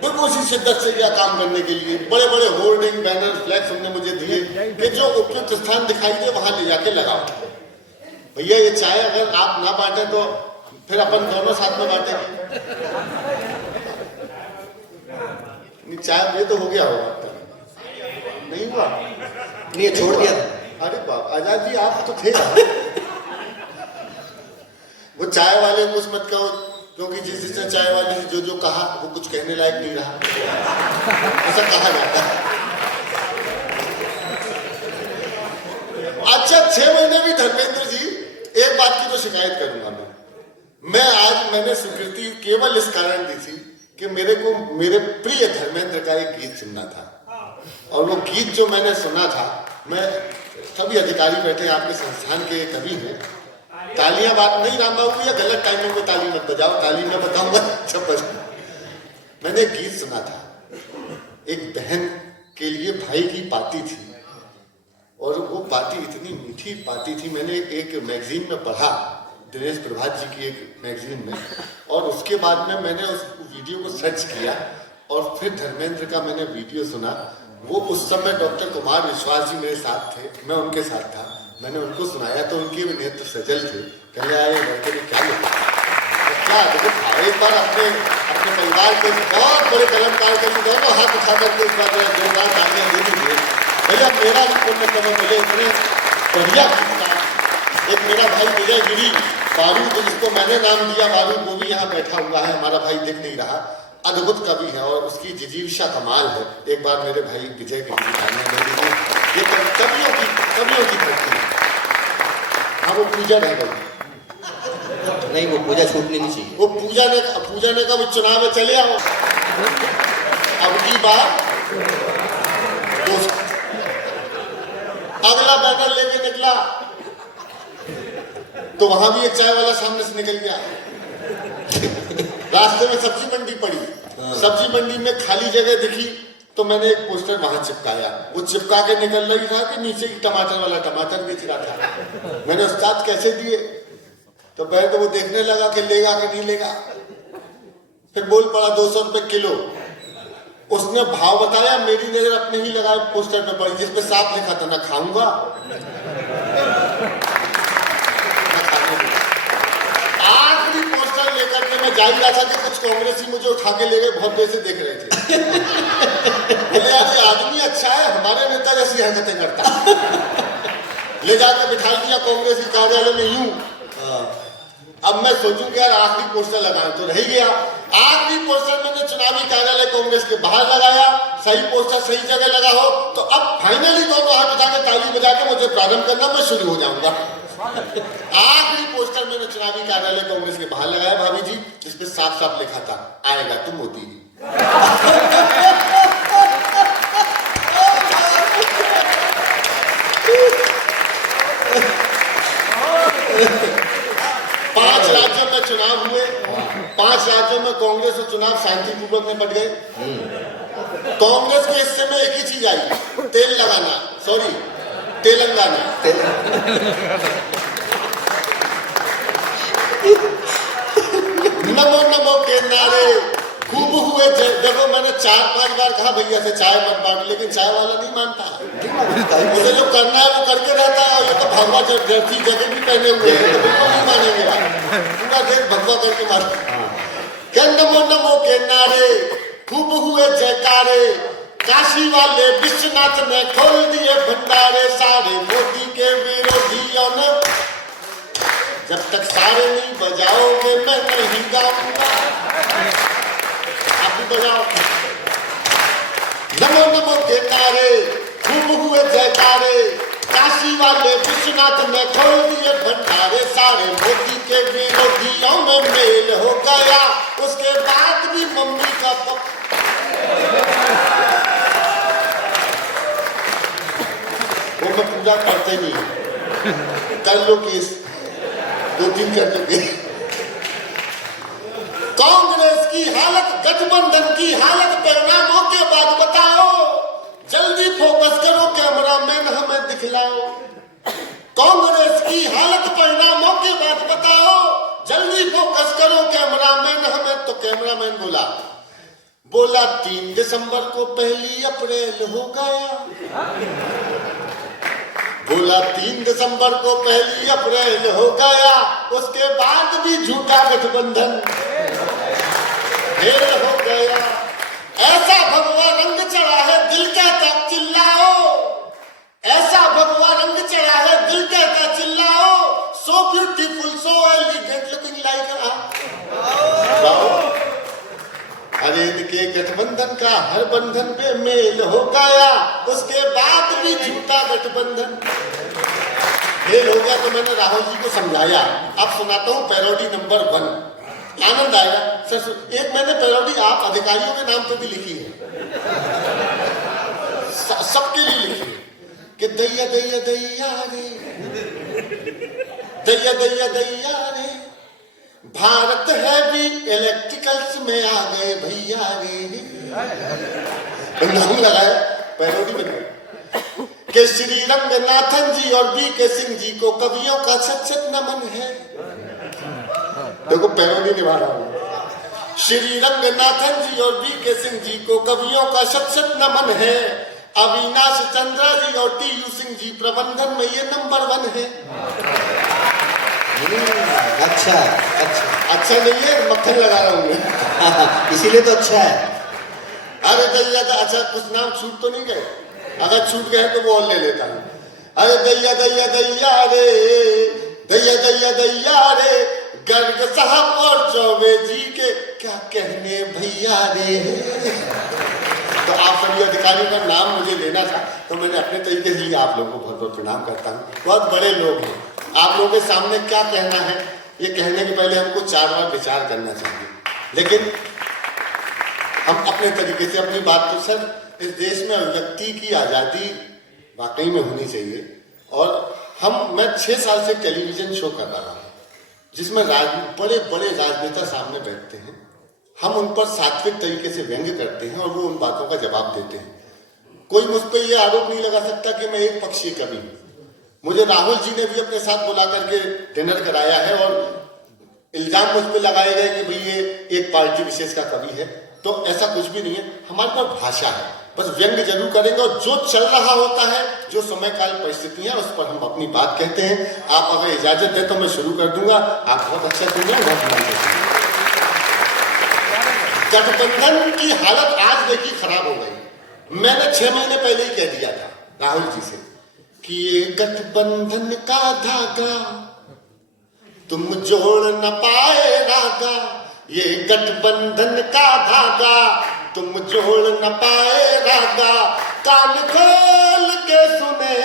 बिल्कुल उसी शिद्दत से गया काम करने के लिए। बड़े बड़े होर्डिंग बैनर फ्लैक्स हमने मुझे दिए कि जो उपयुक्त स्थान दिखाई दे वहां ले जाके लगाओ। भैया ये चाय अगर आप ना बांटे तो फिर अपन दोनों साथ में बांटेंगे। चाय ये तो हो गया होगा, नहीं हुआ? नहीं छोड़ दिया। अरे बाप आजाद जी आप तो थे। वो चाय वाले कुछ मत कहो, क्योंकि जिसने चाय वाले से जो कहा वो कुछ कहने लायक नहीं रहा, ऐसा कहा जाता है। अच्छा 6 महीने भी धर्मेंद्र जी, एक बात की तो शिकायत करूंगा मैं आज मैंने स्वीकृति केवल इस कारण दी थी कि मेरे को मेरे प्रिय धर्मेंद्र का एक गीत सुनना था, और वो गीत जो मैंने सुना था, मैं सभी अधिकारी बैठे आपके संस्थान के कवि हैं, तालियां बात नहीं राम बाबू या गलत टाइम में ताली मत बजाओ, ताली में बताऊंगा जब मैंने एक गीत सुना था, एक बहन के लिए भाई की पार्टी थी, और वो पार्टी इतनी मीठी पार्टी थी। मैंने एक मैगजीन में पढ़ा, दिनेश प्रभात जी की एक मैगजीन में, और उसके बाद में मैंने उस वीडियो को सर्च किया और फिर धर्मेंद्र का मैंने वीडियो सुना। वो उस समय डॉक्टर कुमार विश्वास जी मेरे साथ थे, मैं उनके साथ था, मैंने उनको सुनाया तो उनके भी नेत्र सजल थे। कहने आए लड़के ने क्या लिखा, क्या देखो एक बार अपने परिवार के बहुत बड़े कलाकार के दोनों हाथ उठा करके इस बार जोरदार तालियां दे दीजिए भैया। मेरा भी पुण्य समय मिले इतने बढ़िया गीतकार। एक मेरा भाई विजय गिरी बारूद, जिसको मैंने नाम दिया बारूद, वो भी यहाँ बैठा हुआ है, हमारा भाई दिख नहीं रहा, अद्भुत कवि है और उसकी जिजीविशा कमाल है। एक बार मेरे भाई विजय गिरी तालियां दे दीजिए। ये कवियों की धरती है। हाँ वो पूजा रह गई, नहीं वो पूजा छूटनी नहीं चाहिए। वो पूजा ने कहा चुनाव में चले आओ। अब की बार अगला बैनर लेके निकला तो वहां भी एक चाय वाला सामने से निकल गया। रास्ते में सब्जी मंडी पड़ी, सब्जी मंडी में खाली जगह दिखी तो मैंने एक पोस्टर वहां चिपकाया। वो चिपका के निकल रही था कि नीचे की टमाटर वाला टमाटर बेच रहा था। मैंने उस्ताद कैसे दिए तो पहले तो वो देखने लगा कि लेगा कि नहीं लेगा, फिर बोल पड़ा 200 रुपए किलो। उसने भाव बताया, मेरी नजर अपने ही लगाए पोस्टर पे पड़ी जिसपे साफ लिखा था ना खाऊंगा आखिरी पोस्टर लेकर के मैं जा ही रहा था कि कुछ कांग्रेसी मुझे उठा के ले गए, बहुत देर से देख रहे थे। बोले यार ये आदमी अच्छा है, हमारे नेता जैसी हरकतें करता। ले जाकर बिठा दिया कांग्रेसी कार्यालय में यूं। अब मैं सोचूं कि यार आखिरी पोस्टर लगाएं तो रह गया। आखिरी पोस्टर मैंने चुनावी कार्यालय कांग्रेस के बाहर लगाया। सही पोस्टर सही जगह लगा हो तो अब फाइनली दोनों हाथ उठा के ताली बजा के मुझे प्रारंभ करना, मैं शुरू हो जाऊंगा। आखिरी पोस्टर मैंने चुनावी कार्यालय कांग्रेस के बाहर लगाया भाभी जी, जिसपे साफ साफ लिखा था आएगा तो मोदी जी। 5 राज्यों में चुनाव हुए, 5 राज्यों में कांग्रेस और चुनाव शांतिपूर्वक निपट गए। कांग्रेस के हिस्से में एक ही चीज आई, तेल लगाना, सॉरी तेलंगाना। नमो नमो के नारे खूब हुए। देखो मैंने 4-5 बार कहा भैया से चाय मत बांटो, लेकिन चाय वाला नहीं मानता। मुझे जो करना है वो करके रहता है। और ये तो भगवा जर्सी जैकेट भी पहने हुए हैं, तो बिल्कुल नहीं मानेंगे। पूरा देश भगवा करके मार। नमो नमो के नारे खूब हुए जयकारे, काशी वाले विश्वनाथ ने खोल दिए भंडारे। सारे मोदी के विरोधियों ने जब तक सारे नहीं बजाओगे मैं नहीं गाऊंगा। आप भी बजाओ। नमो नमो के नारे खूब हुए जयकारे, काशी वाले विश्वनाथ ने खोल दिए भंडारे। सारे मोदी के विरोधियों में मेल हो गया, उसके बाद भी मम्मी का वो मैं पूजा करते नहीं, कर लो केस 2-3 कर चुके। कांग्रेस की हालत, गठबंधन की हालत परिणामों के बाद बताओ। जल्दी फोकस करो कैमरामैन हमें दिखलाओ। कांग्रेस की हालत परिणामों के बाद बताओ। जल्दी फोकस करो कैमरामैन हमें। तो कैमरामैन बोला 3 दिसंबर को 1 अप्रैल हो गया। बोला 3 दिसंबर को 1 अप्रैल हो गया, उसके बाद भी झूठा गठबंधन फेल हो गया। ऐसा भगवा रंग चढ़ा है दिल कहता चिल्लाओ। ऐसा भगवा रंग चढ़ा है दिल कहता चिल्लाओ। So beautiful, so elegant, looking like अरे इनके गठबंधन का हर बंधन पे मेल हो गया, उसके बाद भी झूठा गठबंधन फेल हो गया। तो मैंने राहुल जी को समझाया। अब सुनाता हूँ पैरोडी नंबर 1, आनंद आएगा। सर एक मैंने पैरोडी आप अधिकारियों के नाम पे भी लिखी है, सबके लिए लिखी है कि दैया दैया दैया रे, दैया दैया दैया रे, भारत है भी इलेक्ट्रिकल्स में आ गए भैया रे। नाम लगाया, पैरोडी बनी कि श्री रंगनाथन जी और बीके सिंह जी को कवियों का सच नमन है। देखो पैरोडी निभा रहा हूं। श्री रंगनाथन जी और बीके सिंह जी को कवियों का सच नमन है। अविनाश चंद्रा जी और टीयू सिंह जी प्रबंधन में ये नंबर 1 है। अच्छा नहीं है, मक्खन लगा रहा हूं मैं। इसीलिए तो अच्छा है। अरे दैया अच्छा कुछ नाम छूट तो नहीं गए? अगर छूट गए तो वो और ले लेता हूँ। अरे दैया दैया दैया रे, दैया दैया दैया रे, गर्ग साहब और चौबे जी के क्या कहने भैया रे। तो आप सभी अधिकारियों का नाम मुझे लेना था, तो मैंने अपने तरीके से आप लोगों को बहुत बहुत प्रणाम करता हूँ। बहुत बड़े लोग हैं, आप लोगों के सामने क्या कहना है ये कहने के पहले हमको 4 बार विचार करना चाहिए। लेकिन हम अपने तरीके से अपनी बात तो सर, इस देश में व्यक्ति की आज़ादी वाकई में होनी चाहिए। और मैं 6 साल से टेलीविजन शो कर रहा हूँ जिसमें बड़े बड़े राजनेता सामने बैठते हैं, हम उन पर सात्विक तरीके से व्यंग्य करते हैं और वो उन बातों का जवाब देते हैं। कोई मुझ पर यह आरोप नहीं लगा सकता कि मैं एक पक्षीय कवि हूँ। मुझे राहुल जी ने भी अपने साथ बुला करके डिनर कराया है और इल्जाम मुझ पर लगाए गए कि भाई ये एक पार्टी विशेष का कवि है। तो ऐसा कुछ भी नहीं है, हमारे पास भाषा है, बस व्यंग्य जरूर करेंगे और जो चल रहा होता है, जो समय काल परिस्थितियां, उस पर हम अपनी बात कहते हैं। आप अगर इजाजत दें तो मैं शुरू कर दूंगा। आप बहुत अच्छा सुनिए, गठबंधन की हालत आज देखिए खराब हो गई। मैंने 6 महीने पहले ही कह दिया था राहुल जी से कि ये गठबंधन का धागा तुम जोड़ न पाए रागा, ये गठबंधन का धागा तुम जोड़ न पाए रागा। कान खोल के सुने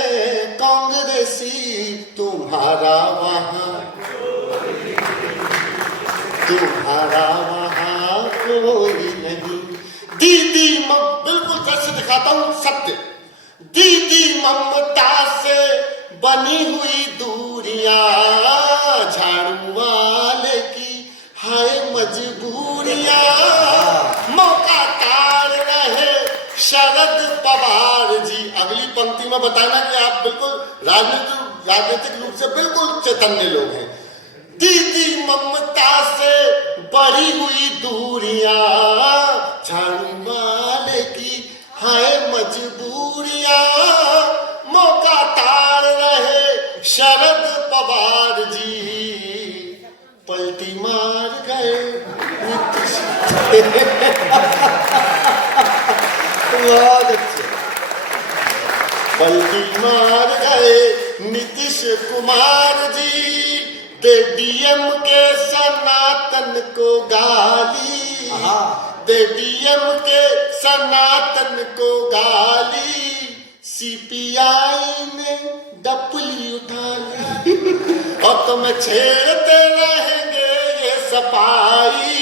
कांग्रेसी तुम्हारा वहां कोई नहीं। दीदी बिल्कुल दृश्य दिखाता हूं, सत्य। दीदी ममता से बनी हुई दूरियां, झाड़ू वाले की हाय मजबूरियां। मौका तार रहे शरद पवार जी। अगली पंक्ति में बताना कि आप बिल्कुल राजनीतिक रूप से बिल्कुल चैतन्य लोग हैं। दीदी ममता से बढ़ी हुई दूरियां, झाड़ू वाले की हाय मजबूरियां। मौका तार रहे शरद पवार जी, पलटी मार गए बहुत अच्छे। पलटी मार गए नीतीश कुमार जी, दे डीएम के सनातन को गाली, दे डीएम के सनातन को गाली। सीपीआई ने डपली उठा ली और तुम्हें छेड़ते रहेंगे ये सफाई,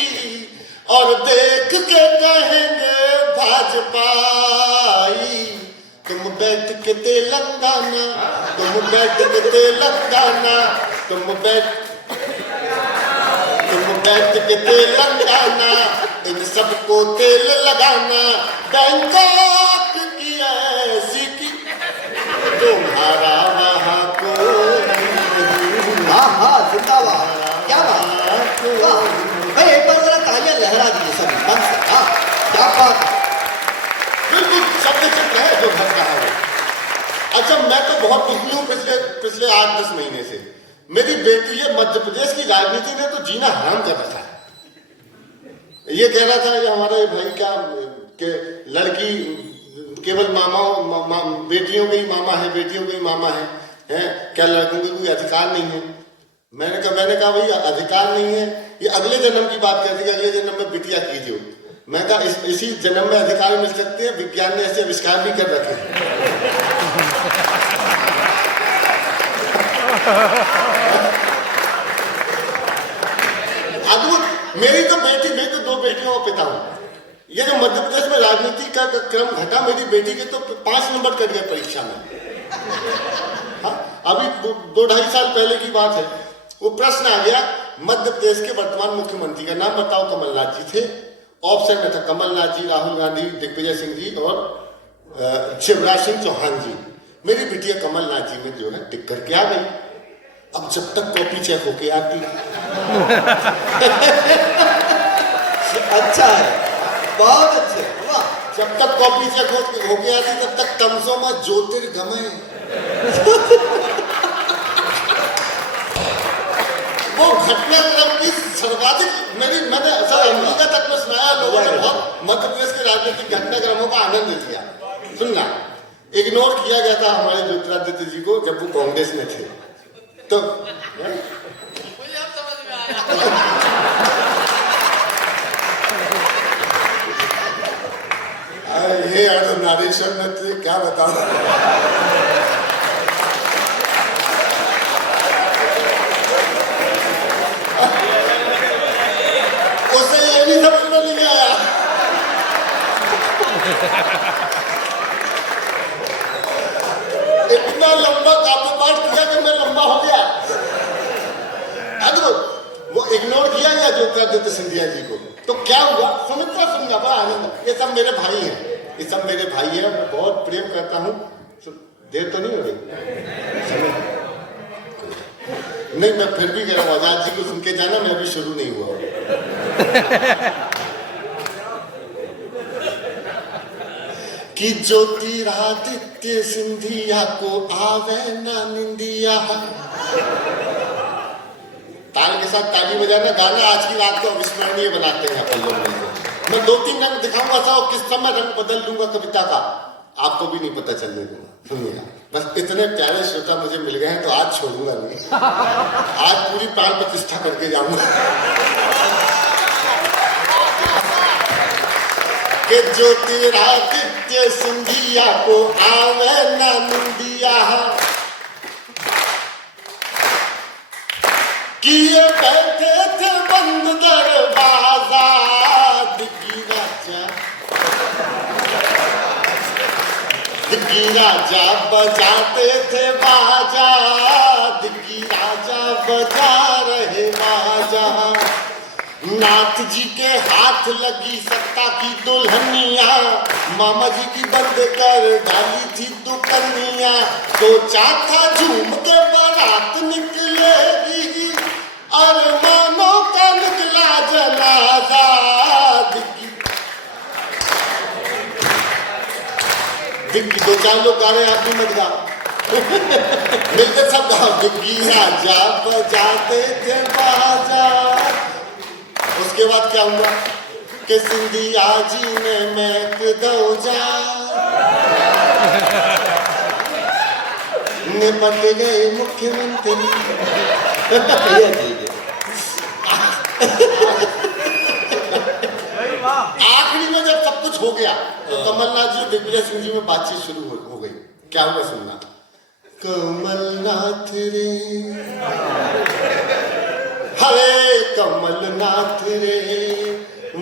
और देख के कहेंगे भाजपाई। तुम बैठ के तेलंगाना, तुम बैठ के तेलंगाना, तुम बैठ के तेलंगाना, इन सबको तेल लगाना। बैंकॉक की ऐसी की तुम्हारा वहां कोई नहीं। हाँ जिंदाबाद, क्या बात। भाई एक बार जरा तालियां लहरा दीजिए सभी मन से। हाँ क्या बात, बिल्कुल शब्द चित्र है जो घर का है। अच्छा, मैं तो बहुत दुखी हूँ पिछले 8-10 महीने से। मेरी बेटी है, मध्य प्रदेश की राजनीति ने तो जीना हराम कर रखा है। ये कह रहा था ये हमारा भाई क्या कि लड़की केवल बेटियों के ही मामा है, बेटियों के ही मामा है, क्या लड़कों के कोई अधिकार नहीं है? मैंने कहा भाई अधिकार नहीं है, ये अगले जन्म की बात कर रही है, अगले जन्म में बिटिया कीजिए। मैं कहा इसी जन्म में अधिकार मिल सकते हैं, विज्ञान ने ऐसे आविष्कार भी कर रखे हैं। अद्भुत। मेरी तो 2 बेटियों का पिता हूं। ये जो मध्य प्रदेश में राजनीति का क्रम घटा, मेरी बेटी के तो 5 नंबर कट गए परीक्षा में। हाँ, अभी 2-2.5 साल पहले की बात है। वो प्रश्न आ गया, मध्य प्रदेश के वर्तमान मुख्यमंत्री का नाम बताओ। कमलनाथ जी थे। ऑप्शन में था कमलनाथ जी, राहुल गांधी, दिग्विजय सिंह जी और शिवराज सिंह चौहान जी। मेरी बिटिया कमलनाथ जी में जो है टिक करके आ गई। अब जब तक कॉपी चेक होके आती अच्छा है, बहुत अच्छे। वाह, जब तक कॉपी चेक होके आती तब तक तमसों में ज्योतिर्गमय वो घटनाक्रम की सर्वाधिक मैंने असल अमेरिका तक में आया, लोगों ने बहुत मध्य प्रदेश के राजनीतिक घटनाक्रमों का आनंद लिया। सुनना, इग्नोर किया गया था हमारे ज्योतिरादित्य जी को जब वो कांग्रेस में थे, तो ये नारेशन में तो क्या बताऊं। उसे ये भी समझ में नहीं आया। इतना लंबा काव्य पाठ किया कि मैं लंबा हो गया। अद्भुत, वो इग्नोर किया गया ज्योतिरादित्य सिंधिया जी को, तो क्या हुआ? सुमित्रा सुनिया, बड़ा आनंद। ये सब मेरे भाई हैं, ये सब मेरे भाई हैं, मैं बहुत प्रेम करता हूँ। देर तो नहीं हो रही? नहीं, मैं फिर भी कह रहा हूँ, आजाद जी को सुन के जाना, मैं अभी शुरू नहीं हुआ। कि ज्योतिरादित्य सिंधिया को आवे ना निंदिया। ताल के साथ ताली बजाना, गाना आज की रात को अविस्मरणीय बनाते हैं अपन लोग। मैं 2-3 रंग दिखाऊंगा था और किस समय रंग बदल लूंगा कविता का, आपको भी नहीं पता चलने दूंगा। सुनिएगा, बस इतने प्यारे श्रोता मुझे मिल गए हैं तो आज छोड़ूंगा नहीं। आज पूरी प्राण प्रतिष्ठा करके जाऊंगा कि ज्योतिरादित्य सिंधिया को आवे ना निंदिया। किए बैठे थे बंद दरवाजा, दिग्गी राजा बजाते थे बाजा, दिग्गी राजा बजा रहे बाजा। नाथ जी के हाथ लगी सत्ता की दुल्हनिया, मामा जी की बंद कर डाली थी दुकनिया। तो चाथा झूम के बारात निकलेगी, अरमानों का निकला जनाजा। दिग्गी 2-4 लोग गा रहे हैं, आप भी मत गा। मिलकर सब गाओ, दिग्गी राजा बजाते थे बाजा। उसके बाद क्या हुआ कि सिंधिया जी ने महक दौजा, निपट गए मुख्यमंत्री। आखिरी में जब सब कुछ हो गया तो कमलनाथ जी और दिग्विजय सिंह जी में बातचीत शुरू हो गई। क्या हुआ सुनना। कमलनाथ रे, हरे कमलनाथ रे,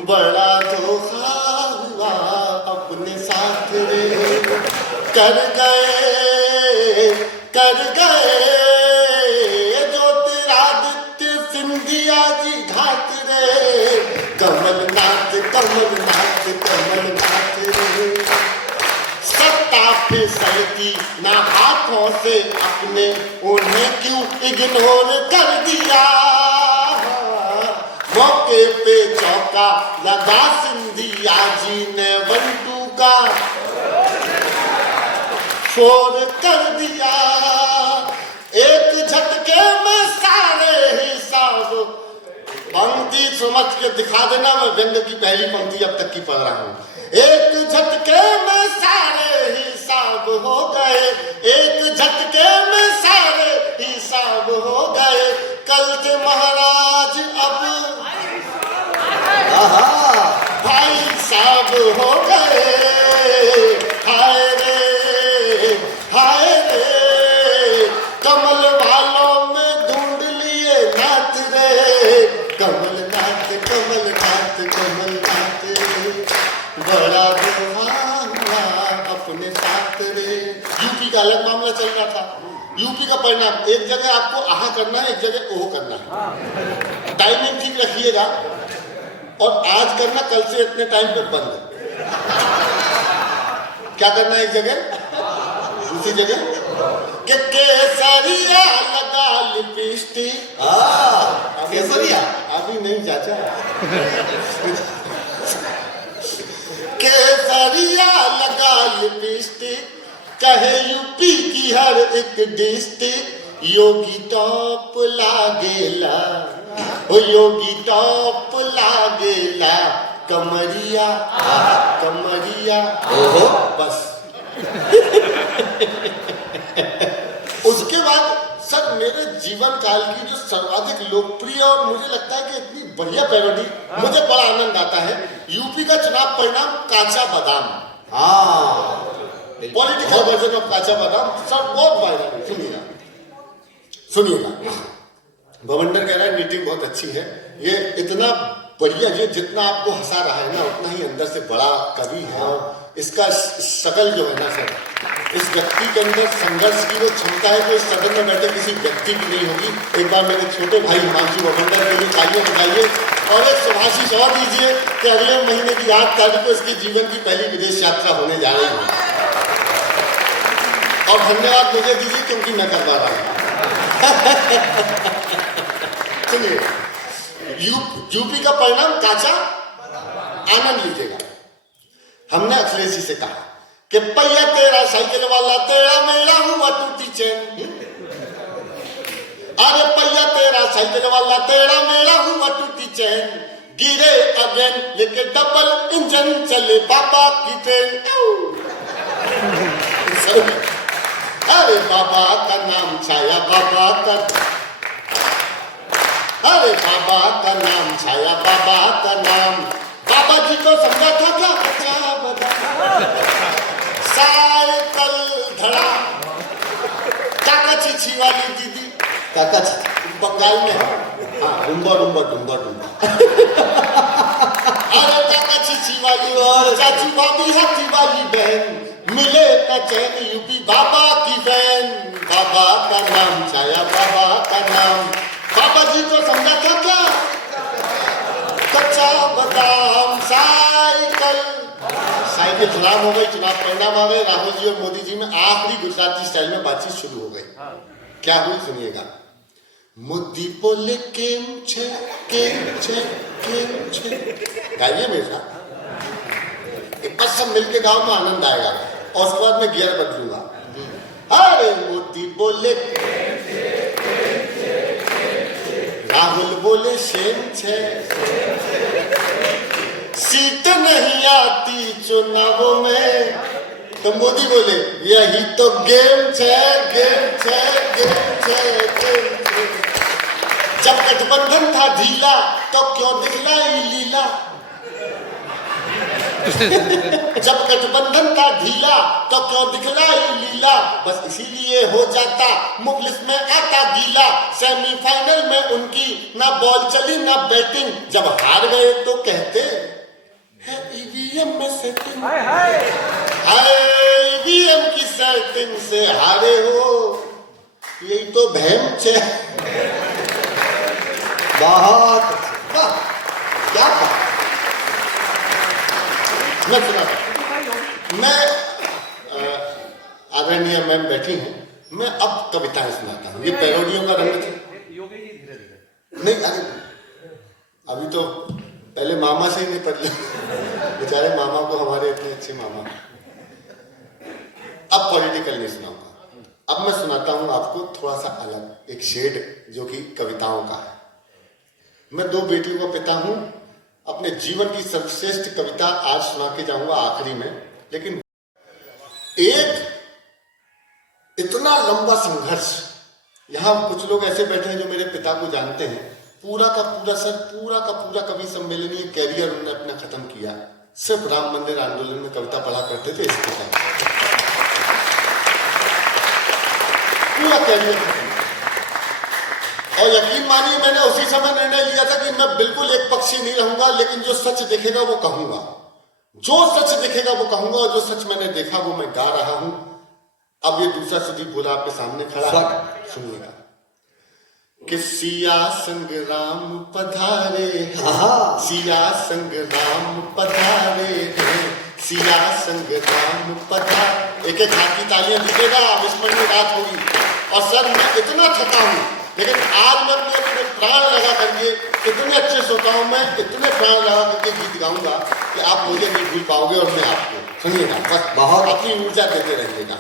बड़ा धोखा हुआ अपने साथ रे। कर गए ज्योतिरादित्य सिंधिया जी घात रे। कमलनाथ कमलनाथ कमलनाथ रे, सत्ता फिसलती ना हाथों से अपने, उन्हें क्यों इग्नोर कर दिया। मौके पे चौका लगा सिंधिया जी ने, बंटू का शोर कर दिया। एक झटके में सारे हिसाब, पंक्ति समझ के दिखा देना, मैं व्यंग की पहली पंक्ति अब तक की पढ़ रहा हूँ। एक झटके में सारे हिसाब हो गए, एक झटके में सारे हिसाब हो गए। कल थे महाराज अब भाई साहब हो गए। हाय रे हाय रे, कमल वालों में ढूंढ लिए नाथ रे। कमलनाथ कमलनाथ कमलनाथ रे, बड़ा बुआ अपने साथ रे। यूपी का अलग मामला चल रहा था। यूपी का परिणाम, एक जगह आपको आहा करना है, एक जगह ओह करना है। टाइमिंग ठीक रखिएगा, और आज करना, कल से इतने टाइम पे बंद। क्या करना है एक जगह, दूसरी जगह के केसरिया लगा लिपस्टिक। केसरिया अभी नहीं चाचा। केसरिया लगा लिपस्टिक, कहे यूपी की हर एक डिस्ट्रिक्ट। योगी टॉप लागेला, ओ योगी टॉप लागेला, कमरिया कमरिया, ओहो। बस। उसके बाद सर मेरे जीवन काल की जो सर्वाधिक लोकप्रिय और मुझे लगता है कि इतनी बढ़िया पैरोडी, मुझे बड़ा आनंद आता है, यूपी का चुनाव परिणाम काचा बादाम। हाँ, पॉलिटिकल वर्जन ऑफ काचा बादाम सर बहुत वायरल। सुनिएगा सुनिएगा। भवंडर कह रहा है मीटिंग बहुत अच्छी है, ये इतना बढ़िया, ये जितना आपको हंसा रहा है ना उतना ही अंदर से बड़ा कवि है, और इसका शकल जो है ना सर, इस व्यक्ति के अंदर संघर्ष की वो क्षमता है जो इस सदन में बैठे किसी व्यक्ति की नहीं होगी। एक बार मेरे छोटे भाई हिमांशु भवंडर के लिए तालियां बजाइए और एक शुभाशीष और दीजिए कि अगले महीने की 8 तारीख को इसके जीवन की पहली विदेश यात्रा होने जा रही है। और धन्यवाद मुझे दीजिए क्योंकि मैं करवा रहा हूं। सुनिए, यूपी का परिणाम काचा, आनंद लीजिएगा। हमने अखिलेश जी से कहा कि पहिया तेरा साइकिल वाला तेरा मेरा हुआ टूटी चैन, अरे पहिया तेरा साइकिल वाला तेरा मेरा हुआ टूटी चैन, गिरे अगेन लेके डबल इंजन चले बाबा की ट्रेन। अरे बाबा का नाम छाया बाबा का, अरे बाबा का नाम छाया बाबा का नाम, बाबा जी को समझा था क्या अच्छा बता, साइकिल धड़ा, काका चीची वाली दीदी, काका बंगाल में, हाँ डुम्बा डुम्बा डुम्बा डुम्बा, अरे काका चीची वाली और चाचू भाभी हाथी वाली बहन, मिले का चैन यूपी बाबा की बहन, बाबा का नाम छाया बाबा का नाम, बाबा जी को समझा था क्या कच्चा बादाम, साइकिल साइकिल खराब हो गई, चुनाव परिणाम आ गए, राहुल जी और मोदी जी में आखिरी गुजराती स्टाइल में बातचीत शुरू हो गई। क्या हुई सुनिएगा। मोदी बोले केम छे गाइए मेरे साथ, एक बार सब मिलके गाओ तो आनंद आएगा, और उसके बाद मैं गियर बदलूंगा। अरे मोदी बोले, राहुल बोले शेम छे, सीट नहीं आती चुनावों में, तो मोदी बोले यही तो गेम छे गेम छे गेम छे गेम छे। जब गठबंधन था ढीला तो क्यों दिखलाई लीला, जब गठबंधन था ढीला तो क्यों दिखलाई लीला, बस इसीलिए हो जाता मुखलिस में आता गीला, सेमीफाइनल में उनकी ना बॉल चली ना बैटिंग, जब हार गए तो कहते है ईवीएम में सेटिंग, हाय ईवीएम की सेटिंग से हारे हो, यही तो भैम छे। बहुत क्या मैं सुना, मैं आदरणीय मैम बैठी हैं, मैं अब कविताएं सुनाता हूँ, ये पैरोडियों का रंग था। योगी जी धीरे धीरे नहीं अरे अभी तो पहले मामा से ही नहीं पढ़ लिया, बेचारे मामा को, हमारे इतने अच्छे मामा। अब पॉलिटिकल नहीं सुनाऊंगा, अब मैं सुनाता हूं आपको थोड़ा सा अलग एक शेड जो कि कविताओं का है। मैं 2 बेटियों का पिता हूं, अपने जीवन की सर्वश्रेष्ठ कविता आज सुना के जाऊंगा आखिरी में, लेकिन एक इतना लंबा संघर्ष, यहां कुछ लोग ऐसे बैठे हैं जो मेरे पिता को जानते हैं, पूरा का पूरा सर, पूरा का पूरा कवि सम्मेलनीय कैरियर उन्होंने अपना खत्म किया, सिर्फ राम मंदिर आंदोलन में कविता पढ़ा करते थे, इसके साथ पूरा कैरियर। और यकीन मानिए मैंने उसी समय निर्णय लिया था कि मैं बिल्कुल एक पक्षी नहीं रहूंगा, लेकिन जो सच दिखेगा वो कहूंगा, जो सच दिखेगा वो कहूंगा, और जो सच मैंने देखा वो मैं गा रहा हूं। अब ये दूसरा सुदीप बोला आपके सामने खड़ा है, सुनिएगा। कि सिया संग राम पधारे, सिया संग राम पधारे, सिया संग राम पधारे। एक एक हाथ की तालियां दीजिएगा, विस्मरणीय रात होगी। और सर मैं इतना थका हूं, लेकिन आज मैं अपने प्राण लगा करके, इतने अच्छे श्रोताओं में इतने प्राण लगा करके गीत गाऊंगा कि आप मुझे नहीं भूल पाओगे, और मैं आपको सुनिएगा, बस बहुत अपनी ऊर्जा देते रहिएगा।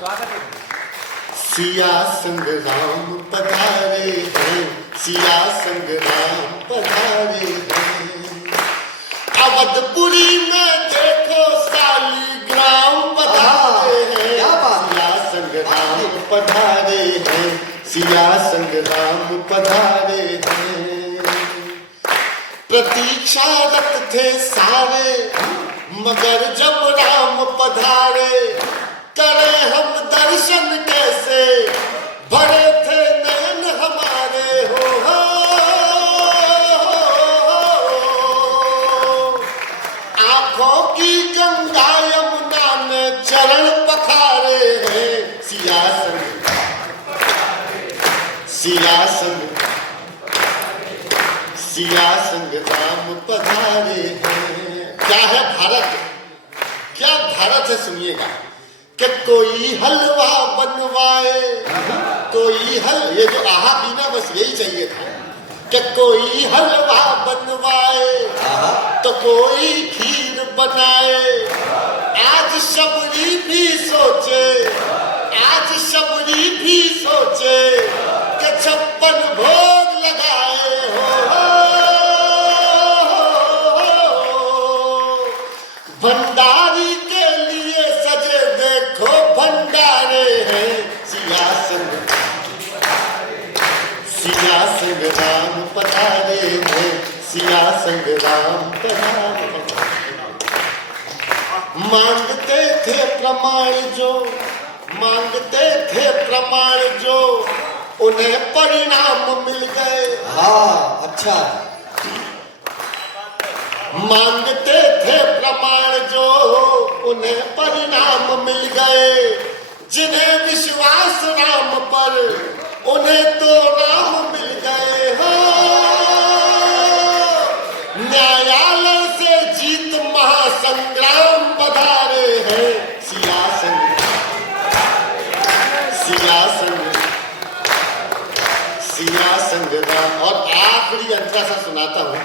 सिया संग राम पधारे हैं, सिया संग राम पधारे हैं, अवधपुरी में देखो शालिग्राम पधारे हैं, क्या बात। सिया संग्राम पधारे हैं, सिया संग्राम पधारे हैं। प्रतीक्षारत थे सारे, मगर जब राम पधारे, करें हम दर्शन कैसे, भरे थे नयन हमारे हो। आंखों की गंगा यमुना में चरण पखारे हैं, सिया संग, सिया संग, सिया संग राम पधारे हैं। क्या है भारत, क्या भारत है सुनिएगा। कि कोई हलवा बनवाए, कोई ये जो आहा पीना बस यही चाहिए था। कि कोई हलवा बनवाए तो कोई खीर बनाए, आज शबरी भी सोचे, आज शबरी भी सोचे कि 56 भोग लगाए हो। भंडारी के लिए सजे देखो भंडारे हैं, सिया संग, सिया संग राम पधारे हैं, सिया संग राम पधारे। मांगते थे प्रमाण जो, मांगते थे प्रमाण जो, उन्हें परिणाम मिल गए। हाँ अच्छा। मांगते थे प्रमाण जो, उन्हें परिणाम मिल गए। जिन्हें विश्वास राम पर, उन्हें तो राम मिल गए हो। न्यायालय से जीत महासंग्राम पधारे हैं, सिया संग, सिया संग, सिया संग राम। और आखिरी अंतरा सा सुनाता हूं।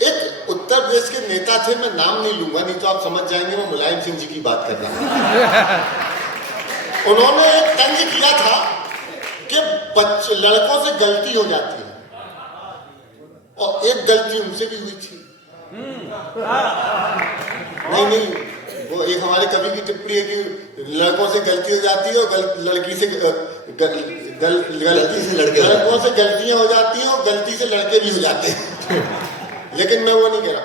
एक उत्तर प्रदेश के नेता थे, मैं नाम नहीं लूंगा नहीं तो आप समझ जाएंगे मैं मुलायम सिंह जी की बात कर रहा हूं। उन्होंने एक तंज किया था कि लड़कों से गलती हो जाती है, और एक गलती उनसे भी हुई थी। नहीं, वो एक हमारे कवि की टिप्पणी है कि लड़कों से गलती हो जाती है और लड़की से गलती से लड़कों से गलतियां हो जाती हैं और गलती से लड़के भी हो जाते हैं। लेकिन मैं वो नहीं कह रहा।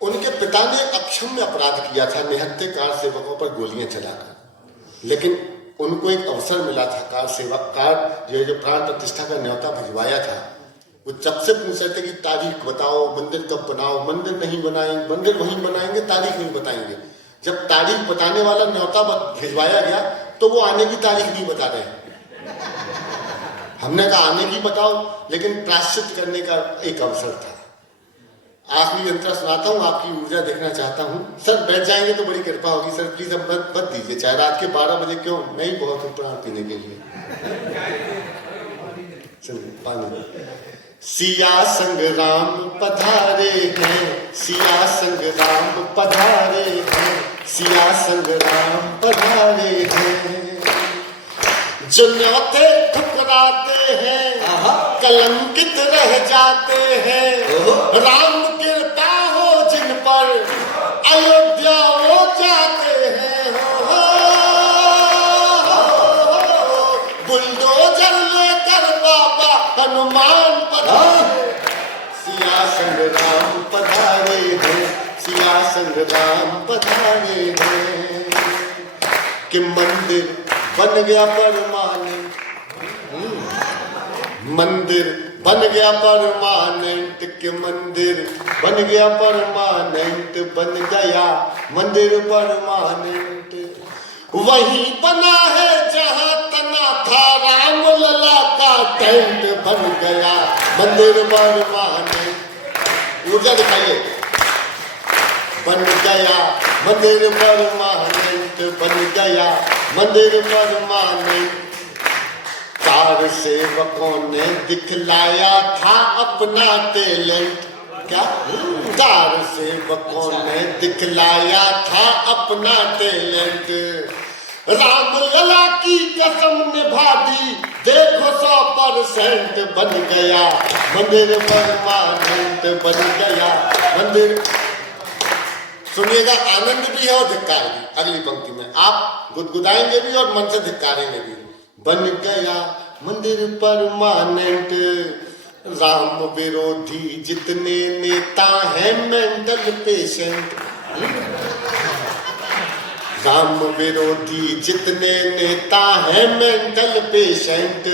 उनके पिता ने अक्षम्य अपराध किया था, निहत्थे कार सेवकों पर गोलियां चलाकर। लेकिन उनको एक अवसर मिला था, कार जो प्राण प्रतिष्ठा का न्योता भिजवाया था। वो जब से पूछ रहे थे कि तारीख बताओ, मंदिर कब बनाओ, मंदिर नहीं बनाएंगे, मंदिर वहीं बनाएंगे, तारीख नहीं बताएंगे। जब तारीख बताने वाला न्योता भिजवाया गया तो वो आने की तारीख नहीं बता रहे। हमने कहा आने की बताओ, लेकिन प्रायश्चित करने का एक अवसर था। आखिरी अंतरा सुनाता हूँ, आपकी ऊर्जा देखना चाहता हूँ। सर बैठ जाएंगे तो बड़ी कृपा होगी। सर प्लीज अब मत दीजिए, चाहे रात के 12 बजे क्यों, मैं ही बहुत हूँ प्राण पीने के लिए। पानी। सिया संग राम पधारे हैं, सिया संग राम पधारे हैं, सिया संग राम पधारे हैं। जो न्योते ठुकराते हैं कलंकित रह जाते हैं। राम कृपा हो जिन पर अयोध्या हो जाते हैं। बुलडोजर लेकर बाबा हनुमान पधारे, सिया संग राम पधारे हैं, सिया संग राम पधारे हैं। कि मंदिर बन गया परमानेंट, मंदिर बन गया परमानेंट, के मंदिर बन गया परमानेंट, बन गया मंदिर परमानेंट। वही बना है जहां तना था राम लला का टेंट, बन गया मंदिर परमानेंट। ऊर्जा दिखाइए। बन गया मंदिर परमानेंट, बन गया मंदिर परमानेंट। कार सेवकों ने दिखलाया था अपना टैलेंट। क्या? कार सेवकों ने दिखलाया था अपना टैलेंट। राम लला की कसम निभा दी, देखो 100% बन गया मंदिर परमानेंट, बन गया मंदिर सुनिएगा, आनंद भी है और धिक्कार भी। अगली पंक्ति में आप गुदगुदाएंगे भी और मन से धिक्कारेंगे भी। बन गया मंदिर परमानेंट, राम विरोधी जितने नेता हैं मेंटल पेशेंट। राम विरोधी जितने नेता हैं मेंटल पेशेंट,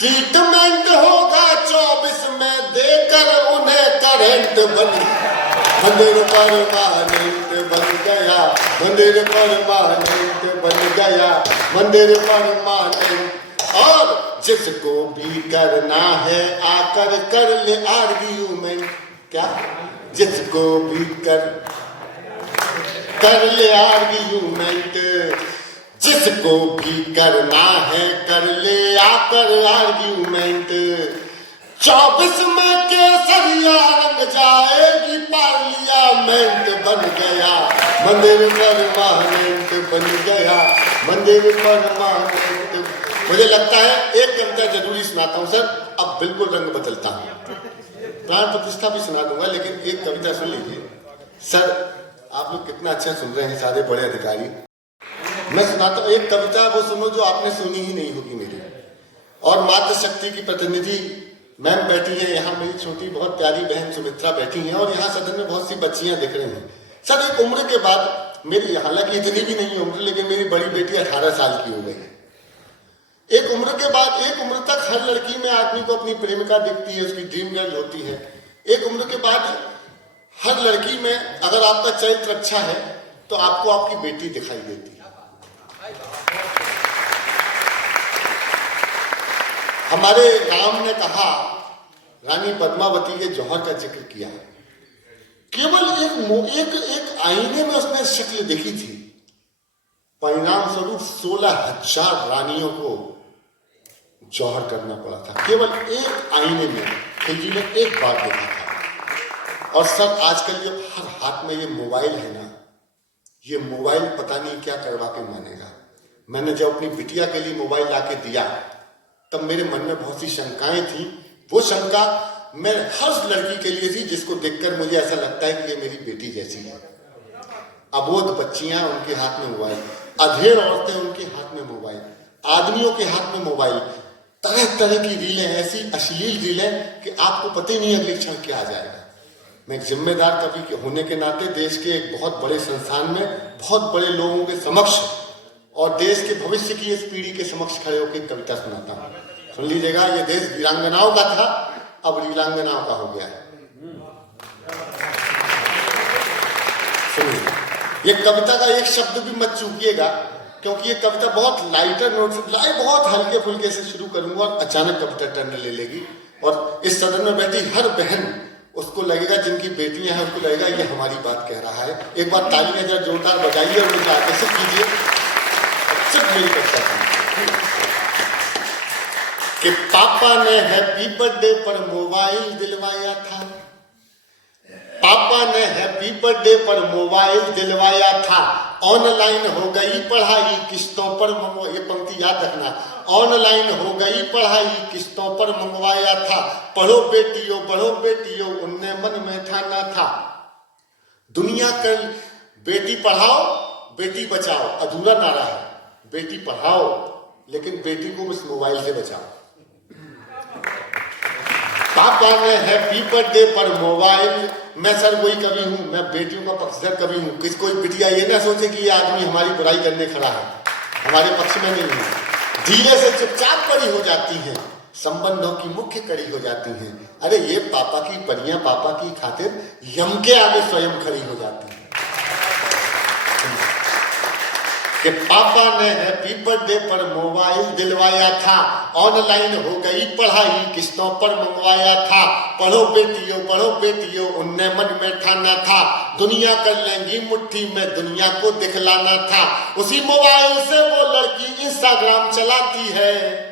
ट्रीटमेंट होगा 24 में देकर उन्हें करंट। मंदिर परमानेंट बन गया, मंदिर परमानेंट बन गया, मंदिर परमानेंट। और जिसको भी करना है आकर कर ले आर्ग्यूमेंट। क्या? जिसको भी कर ले आर्ग्यूमेंट, जिसको भी करना है कर ले आकर आर्ग्यूमेंट। 24 में केसरिया रंग जाएगी पार्लियामेंट। बन गया मंदिर परमानेंट बन गया, मंदिर परमानेंट। मुझे लगता है एक कविता जरूरी सुनाता हूं सर, अब बिल्कुल रंग बदलता हूं। प्राण प्रतिष्ठा भी सुना दूंगा, लेकिन एक कविता सुन लीजिए सर। आप लोग कितना अच्छा सुन रहे हैं, सारे बड़े अधिकारी। मैं सुनाता हूं एक कविता, वो सुनो जो आपने सुनी ही नहीं होगी मेरी। और मातृशक्ति की प्रतिनिधि मैम बैठी है यहाँ, मेरी छोटी बहुत प्यारी बहन सुमित्रा बैठी है, और यहाँ सदन में बहुत सी बच्चियां दिख रही हैं सर। एक उम्र के बाद मेरी, हालांकि इतनी भी नहीं उम्र, लेकिन मेरी बड़ी बेटी 18 साल की हो गई है। एक उम्र के बाद, एक उम्र तक हर लड़की में आदमी को अपनी प्रेमिका दिखती है, उसकी ड्रीम गर्ल होती है। एक उम्र के बाद हर लड़की में अगर आपका चरित्र अच्छा है तो आपको आपकी बेटी दिखाई देती है। हमारे राम ने कहा, रानी पद्मावती के जौहर का जिक्र किया, केवल एक आईने में उसने शक्ल देखी थी, परिणाम स्वरूप 16,000 रानियों को जौहर करना पड़ा था। केवल एक आईने में, खिलजी ने एक बार देखा था। और सर आजकल ये हर हाथ में ये मोबाइल है ना, ये मोबाइल पता नहीं क्या करवा के मानेगा। मैंने जब अपनी बिटिया के लिए मोबाइल लाके दिया तब मेरे मन में बहुत सी शंकाएं थी। वो शंका मैं हर लड़की के लिए थी जिसको देखकर मुझे ऐसा लगता है कि ये मेरी बेटी जैसी है। अबोध बच्चियां, उनके हाथ में मोबाइल, अधेड़ औरतें, उनके हाथ में मोबाइल, आदमियों के हाथ में मोबाइल, तरह तरह की रीलें, ऐसी अश्लील रीलें कि आपको पता ही नहीं अगले क्षण क्या आ जाएगा। मैं एक जिम्मेदार कवि होने के नाते देश के एक बहुत बड़े संस्थान में बहुत बड़े लोगों के समक्ष और देश के भविष्य की इस पीढ़ी के समक्ष खड़े होकर कविता सुनाता हूं। सुन लीजिएगा, ये देश वीरांगनाओं का था, अब रीलांगनाओं का हो गया है। सुनिए, ये कविता का एक शब्द भी मत चूकिएगा, क्योंकि ये कविता बहुत लाइटर नोट से, बहुत हल्के फुल्के से शुरू करूंगा और अचानक कविता टर्न ले लेगी। और इस सदन में बैठी हर बहन, उसको लगेगा, जिनकी बेटियां हैं उनको लगेगा ये हमारी बात कह रहा है। एक बार तालियां जरा जोरदार बजाइए और मुझे आकर्षित कीजिए। सिर्फ मेरी कविता कि पापा ने हैप्पी बर्थडे पर मोबाइल दिलवाया था, पापा ने हैप्पी बर्थडे पर मोबाइल दिलवाया था, ऑनलाइन हो गई पढ़ाई किस्तों पर। ये पंक्ति याद रखना, ऑनलाइन हो गई पढ़ाई किस्तों पर मंगवाया था, पढ़ो बेटियों उनने मन में ठाना था। दुनिया कर बेटी पढ़ाओ बेटी बचाओ अधूरा नारा है, बेटी पढ़ाओ लेकिन बेटी को उस मोबाइल से बचाओ। पापा ने हैप्पी बर्थडे पर मोबाइल, मैं सर वही कवि हूं, मैं बेटियों का पक्षधर कवि हूं। किस कोई बिटिया ये ना सोचे कि ये आदमी हमारी बुराई करने खड़ा है, हमारे पक्ष में नहीं है। धीरे से चुपचाप बड़ी हो जाती हैं, संबंधों की मुख्य कड़ी हो जाती हैं। अरे ये पापा की परियां पापा की खातिर यम के आगे स्वयं खड़ी हो जाती हैं। कि पापा ने हैप्पी बर्थडे पर मोबाइल दिलवाया था, ऑनलाइन हो गई पढ़ाई किस्तों पर मंगवाया था, पढ़ो बेटियों उनने मन में ठाना था, दुनिया कर लेंगी मुट्ठी में दुनिया को दिखलाना था। उसी मोबाइल से वो लड़की इंस्टाग्राम चलाती है,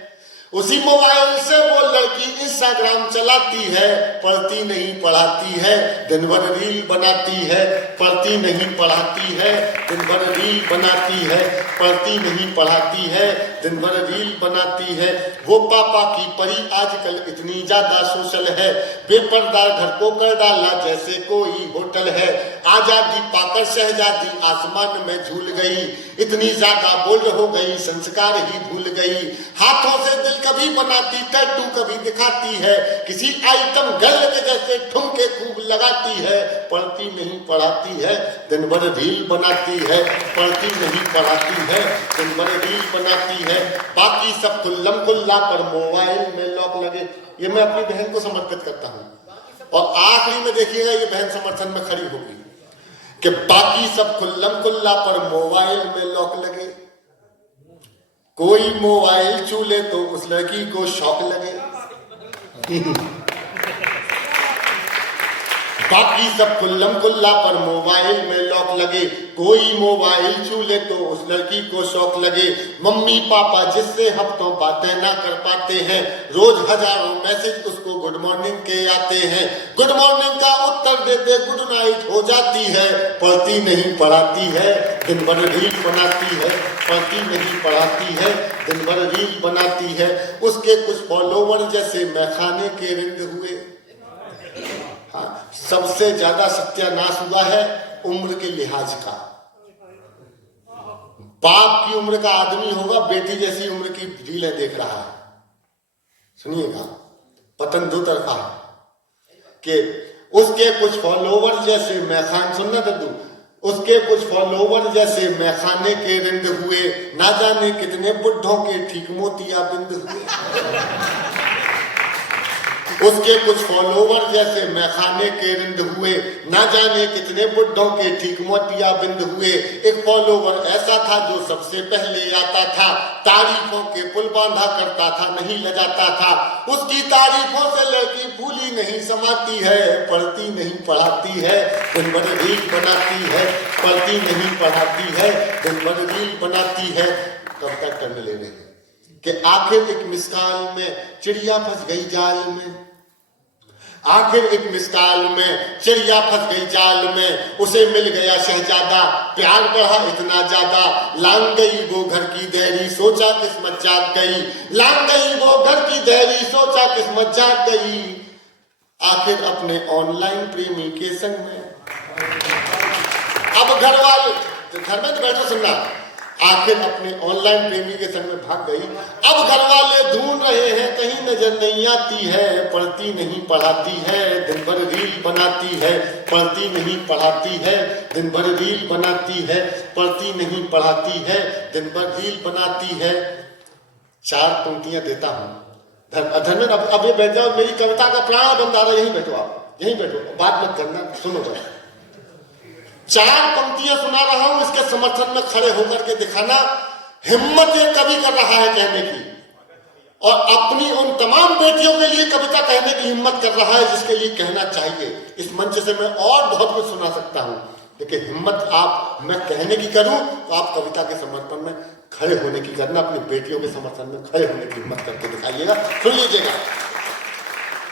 उसी मोबाइल से वो लड़की इंस्टाग्राम चलाती है, पढ़ती नहीं पढ़ाती है, दिन भर रील बनाती है, पढ़ती नहीं पढ़ाती है, दिन भर रील बनाती है। पढ़ती नहीं पढ़ाती है, दिन भर रील बनाती है। वो पापा की परी आजकल इतनी ज्यादा सोशल है, बेपर्दा घर को कर डाला जैसे कोई होटल है। आजादी पाकर शहजादी आसमान में झूल गई, इतनी ज्यादा बोल्ड हो गई संस्कार ही भूल गई। हाथों से दिल कभी बनाती, टैटू कभी दिखाती है, किसी आइटम गर्ल के जैसे ठुमके खूब लगाती है। पढ़ती नहीं पढ़ाती है, दिन भर रील बनाती है। पढ़ती नहीं पढ़ाती है, दिन भर रील बनाती है। बाकी सब खुल्लम खुल्ला पर मोबाइल में लॉक लगे। ये मैं अपनी बहन को समर्पित करता हूँ और आखिरी में देखिएगा ये बहन समर्थन में खड़ी होगी कि बाकी सब खुल्लम खुल्ला पर मोबाइल में लॉक लगे। कोई मोबाइल छू ले तो उस लड़की को शौक लगे। बाकी सब खुल्लम खुल्ला पर मोबाइल में लॉक लगे। कोई मोबाइल छू ले तो उस लड़की को शौक लगे। मम्मी पापा जिससे हफ्तों बातें ना कर पाते हैं, रोज हजारों मैसेज उसको गुड मॉर्निंग के आते हैं। गुड मॉर्निंग का उत्तर देते गुड नाइट हो जाती है। पढ़ती नहीं पढ़ाती है, दिन भर रील बनाती है। पढ़ती नहीं पढ़ाती है, दिन भर रील बनाती है। उसके कुछ फॉलोवर जैसे मैखाने के रिंद हुए। हाँ, सबसे ज्यादा सत्यानाश हुआ है उम्र के लिहाज का। बाप की उम्र का आदमी होगा, बेटी जैसी उम्र की रीलें देख रहा है। सुनिएगा, पतन दो तरफा है कि उसके कुछ फॉलोवर जैसे मैखान, सुनना दद्दू, उसके कुछ फॉलोवर जैसे मैखाने के रिंद हुए। ना जाने कितने बुढ़ों के ठीक मोतिया बिंद हुए। उसके कुछ फॉलोवर जैसे मैखाने के रिंद हुए। ना जाने कितने बुढ़ों के ठीक मोतिया बिंद हुए। एक फॉलोवर ऐसा था जो सबसे पहले आता था, तारीफों के पुल बांधा करता था, नहीं लजाता था। उसकी तारीफों से लड़की फूली नहीं समाती है। पढ़ती नहीं पढ़ाती है, दिन भर रील बनाती है। पढ़ती नहीं पढ़ाती है, दिन भर रील बनाती है। कब तक करने ले रहे हैं कि आखिर एक मिसाल में चिड़िया फंस गई जाल में। आखिर एक मिसाल में चिड़िया फंस गई जाल में। उसे मिल गया शहजादा, प्यार बढ़ा इतना ज्यादा। लांग गई वो घर की देरी, सोचा किस्मत जाग गई। लांग गई वो घर की देरी, सोचा किस्मत जाग गई। आखिर अपने ऑनलाइन प्रेमी के संग में, अब घर वाले घर में तो बैठो सुनना, आखिर अपने ऑनलाइन प्रेमी के संग में भाग गई। अब घर वाले ढूंढ रहे हैं, कहीं नजर नहीं आती है। पढ़ती नहीं पढ़ाती है, दिन भर रील बनाती है। पढ़ती नहीं पढ़ाती है, दिन भर रील बनाती है। पढ़ती नहीं पढ़ाती है, दिन भर रील बनाती है। 4 पंक्तियां देता हूं धर्मेंद्र, अब ये बैठ जाओ, मेरी कविता का प्राण बंधारा, यहीं बैठो, आप यहीं बैठो, बात मत करना, सुनो बस। 4 पंक्तियां सुना रहा हूं, इसके समर्थन में खड़े होकर के दिखाना। हिम्मत ये कवि कर रहा है कहने की, और अपनी उन तमाम बेटियों के लिए कविता कहने की हिम्मत कर रहा है जिसके लिए कहना चाहिए। इस मंच से मैं और बहुत कुछ सुना सकता हूं, लेकिन हिम्मत आप मैं कहने की करूं तो आप कविता के समर्थन में खड़े होने की करना, अपनी बेटियों के समर्थन में खड़े होने की हिम्मत करके दिखाइएगा। सुन लीजिएगा।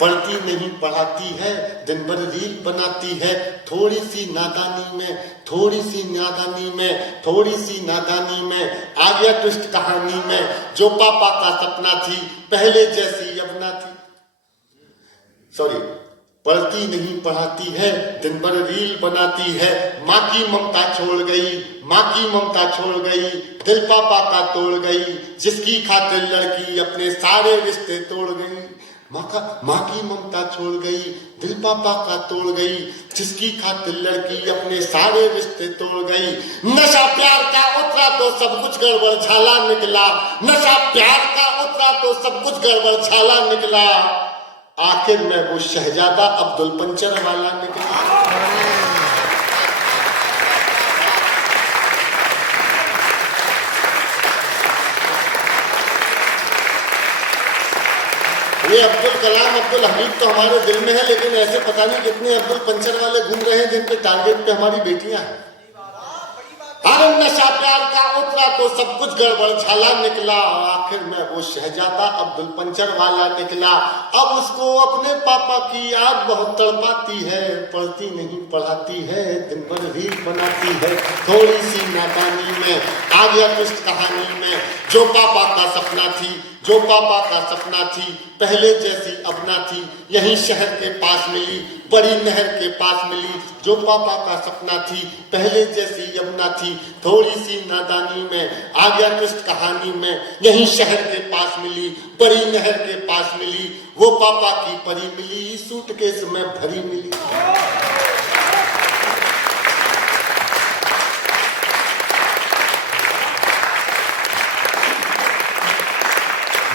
पढ़ती नहीं पढ़ाती है, दिन भर रील बनाती है। थोड़ी सी नादानी में, थोड़ी सी नादानी में, थोड़ी सी नादानी में आ गया ट्विस्ट कहानी में। जो पापा का सपना थी पहले जैसी अब ना थी। सॉरी, पढ़ती नहीं पढ़ाती है, दिन भर रील बनाती है। माँ की ममता छोड़ गई, माँ की ममता छोड़ गई, दिल पापा का तोड़ गई। जिसकी खातिर लड़की अपने सारे रिश्ते तोड़ गई। माँ की ममता छोड़ गई, दिल पापा का तोड़ गई। जिसकी खातिर लड़की अपने सारे रिश्ते तोड़ गई। नशा प्यार का उतरा तो सब कुछ गड़बड़ झाला निकला। नशा प्यार का उतरा तो सब कुछ गड़बड़ झाला निकला। आखिर में वो शहजादा अब्दुल पंचर वाला निकला। ये अब्दुल कलाम, अब्दुल हमीद तो हमारे दिल में है, लेकिन ऐसे पता नहीं कितने अब्दुल पंचर वाले घूम रहे हैं जिनके टारगेट पे हमारी बेटियां हैं। अरे नशा प्यार का उतरा तो सब कुछ गड़बड़ झाला निकला, आखिर में वो शहजादा अब्दुल पंचर वाला निकला। अब उसको अपने पापा की याद बहुत तड़पाती है, पढ़ती नहीं पढ़ाती है, दिन भर रील बनाती है। थोड़ी सी नादानी में आ गया ट्विस्ट कहानी में, जो पापा का सपना थी, जो पापा का सपना थी, पहले जैसी अब ना थी, यहीं शहर के पास मिली, बड़ी नहर के पास मिली। जो पापा का सपना थी, पहले जैसी अब ना थी, थोड़ी सी नादानी में आ गया ट्विस्ट कहानी में, यहीं शहर के पास मिली, बड़ी नहर के पास मिली। वो पापा की परी मिली, सूटकेस में भरी मिली।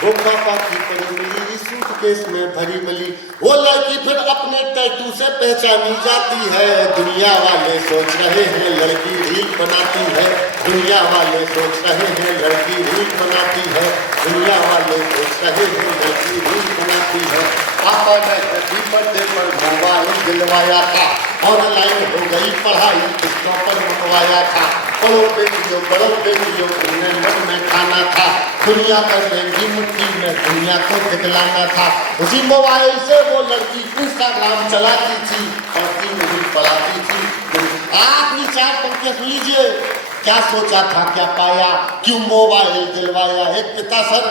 वो पापा की परी मिली, सूटकेस में भरी मिली। वो लड़की फिर अपने टैटू से पहचानी जाती है, दुनिया वाले सोच रहे हैं लड़की रील बनाती है, दुनिया वाले सोच रहे हैं लड़की रील बनाती है, दुनिया वाले सोच रहे हैं लड़की रील बनाती है। पापा ने कभी बर्थडे पर मोबाइल दिलवाया था, ऑनलाइन हो गई पढ़ाई किस्तों पर मंगवाया था। बड़ों बेटियों उन्हें मन में खाना था, दुनिया कर लेंगी मुट्ठी में, दुनिया को दिखलाना था। उसी मोबाइल से वो लड़की इंस्टाग्राम चलाती थी, पढ़ती नहीं पढ़ाती थी। आखिरी 4 पंक्तियां सुन लीजिए। क्या सोचा था क्या पाया, क्यों मोबाइल दिलवाया। एक पिता सर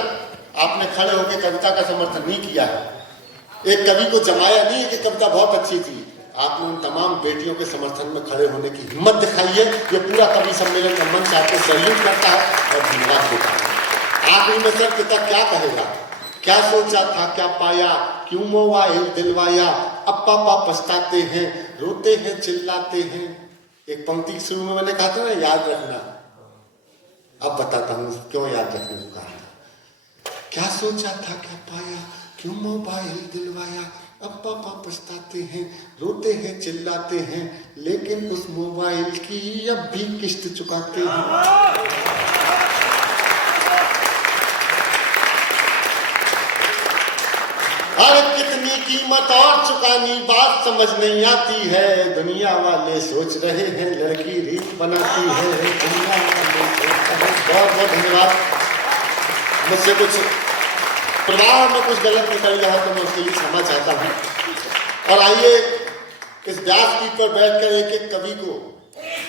आपने खड़े होकर कविता का समर्थन नहीं किया है, एक कवि को जमाया नहीं कि कविता बहुत अच्छी थी, आपने उन तमाम बेटियों के समर्थन में खड़े होने की हिम्मत दिखाई है। ये पूरा कवि सम्मेलन का मंच आपको सैल्यूट करता है और धन्यवाद देता है। आखिरी में सर पिता क्या कहेगा, क्या सोचा था क्या पाया, क्यों मोबाइल दिलवाया। अब पापा पछताते हैं, रोते हैं चिल्लाते हैं। एक पंक्ति शुरू में मैंने कहा था ना याद रखना, अब बताता हूँ क्यों याद रखने को कहा था। क्या सोचा था क्या पाया, क्यों मोबाइल दिलवाया। अब पापा पछताते हैं, रोते हैं चिल्लाते हैं, लेकिन उस मोबाइल की अब भी किस्त चुकाते हैं। अरे कितनी कीमत और चुकानी बात समझ नहीं आती है, दुनिया वाले सोच रहे हैं लड़की रील बनाती है, दुनिया वाले सोच रहे हैं। बहुत बहुत धन्यवाद। मुझसे कुछ प्रवाह में कुछ गलत निकल गया तो मैं उसके लिए क्षमा चाहता हूँ। और आइए इस व्यासपीठ पर बैठकर एक एक कवि को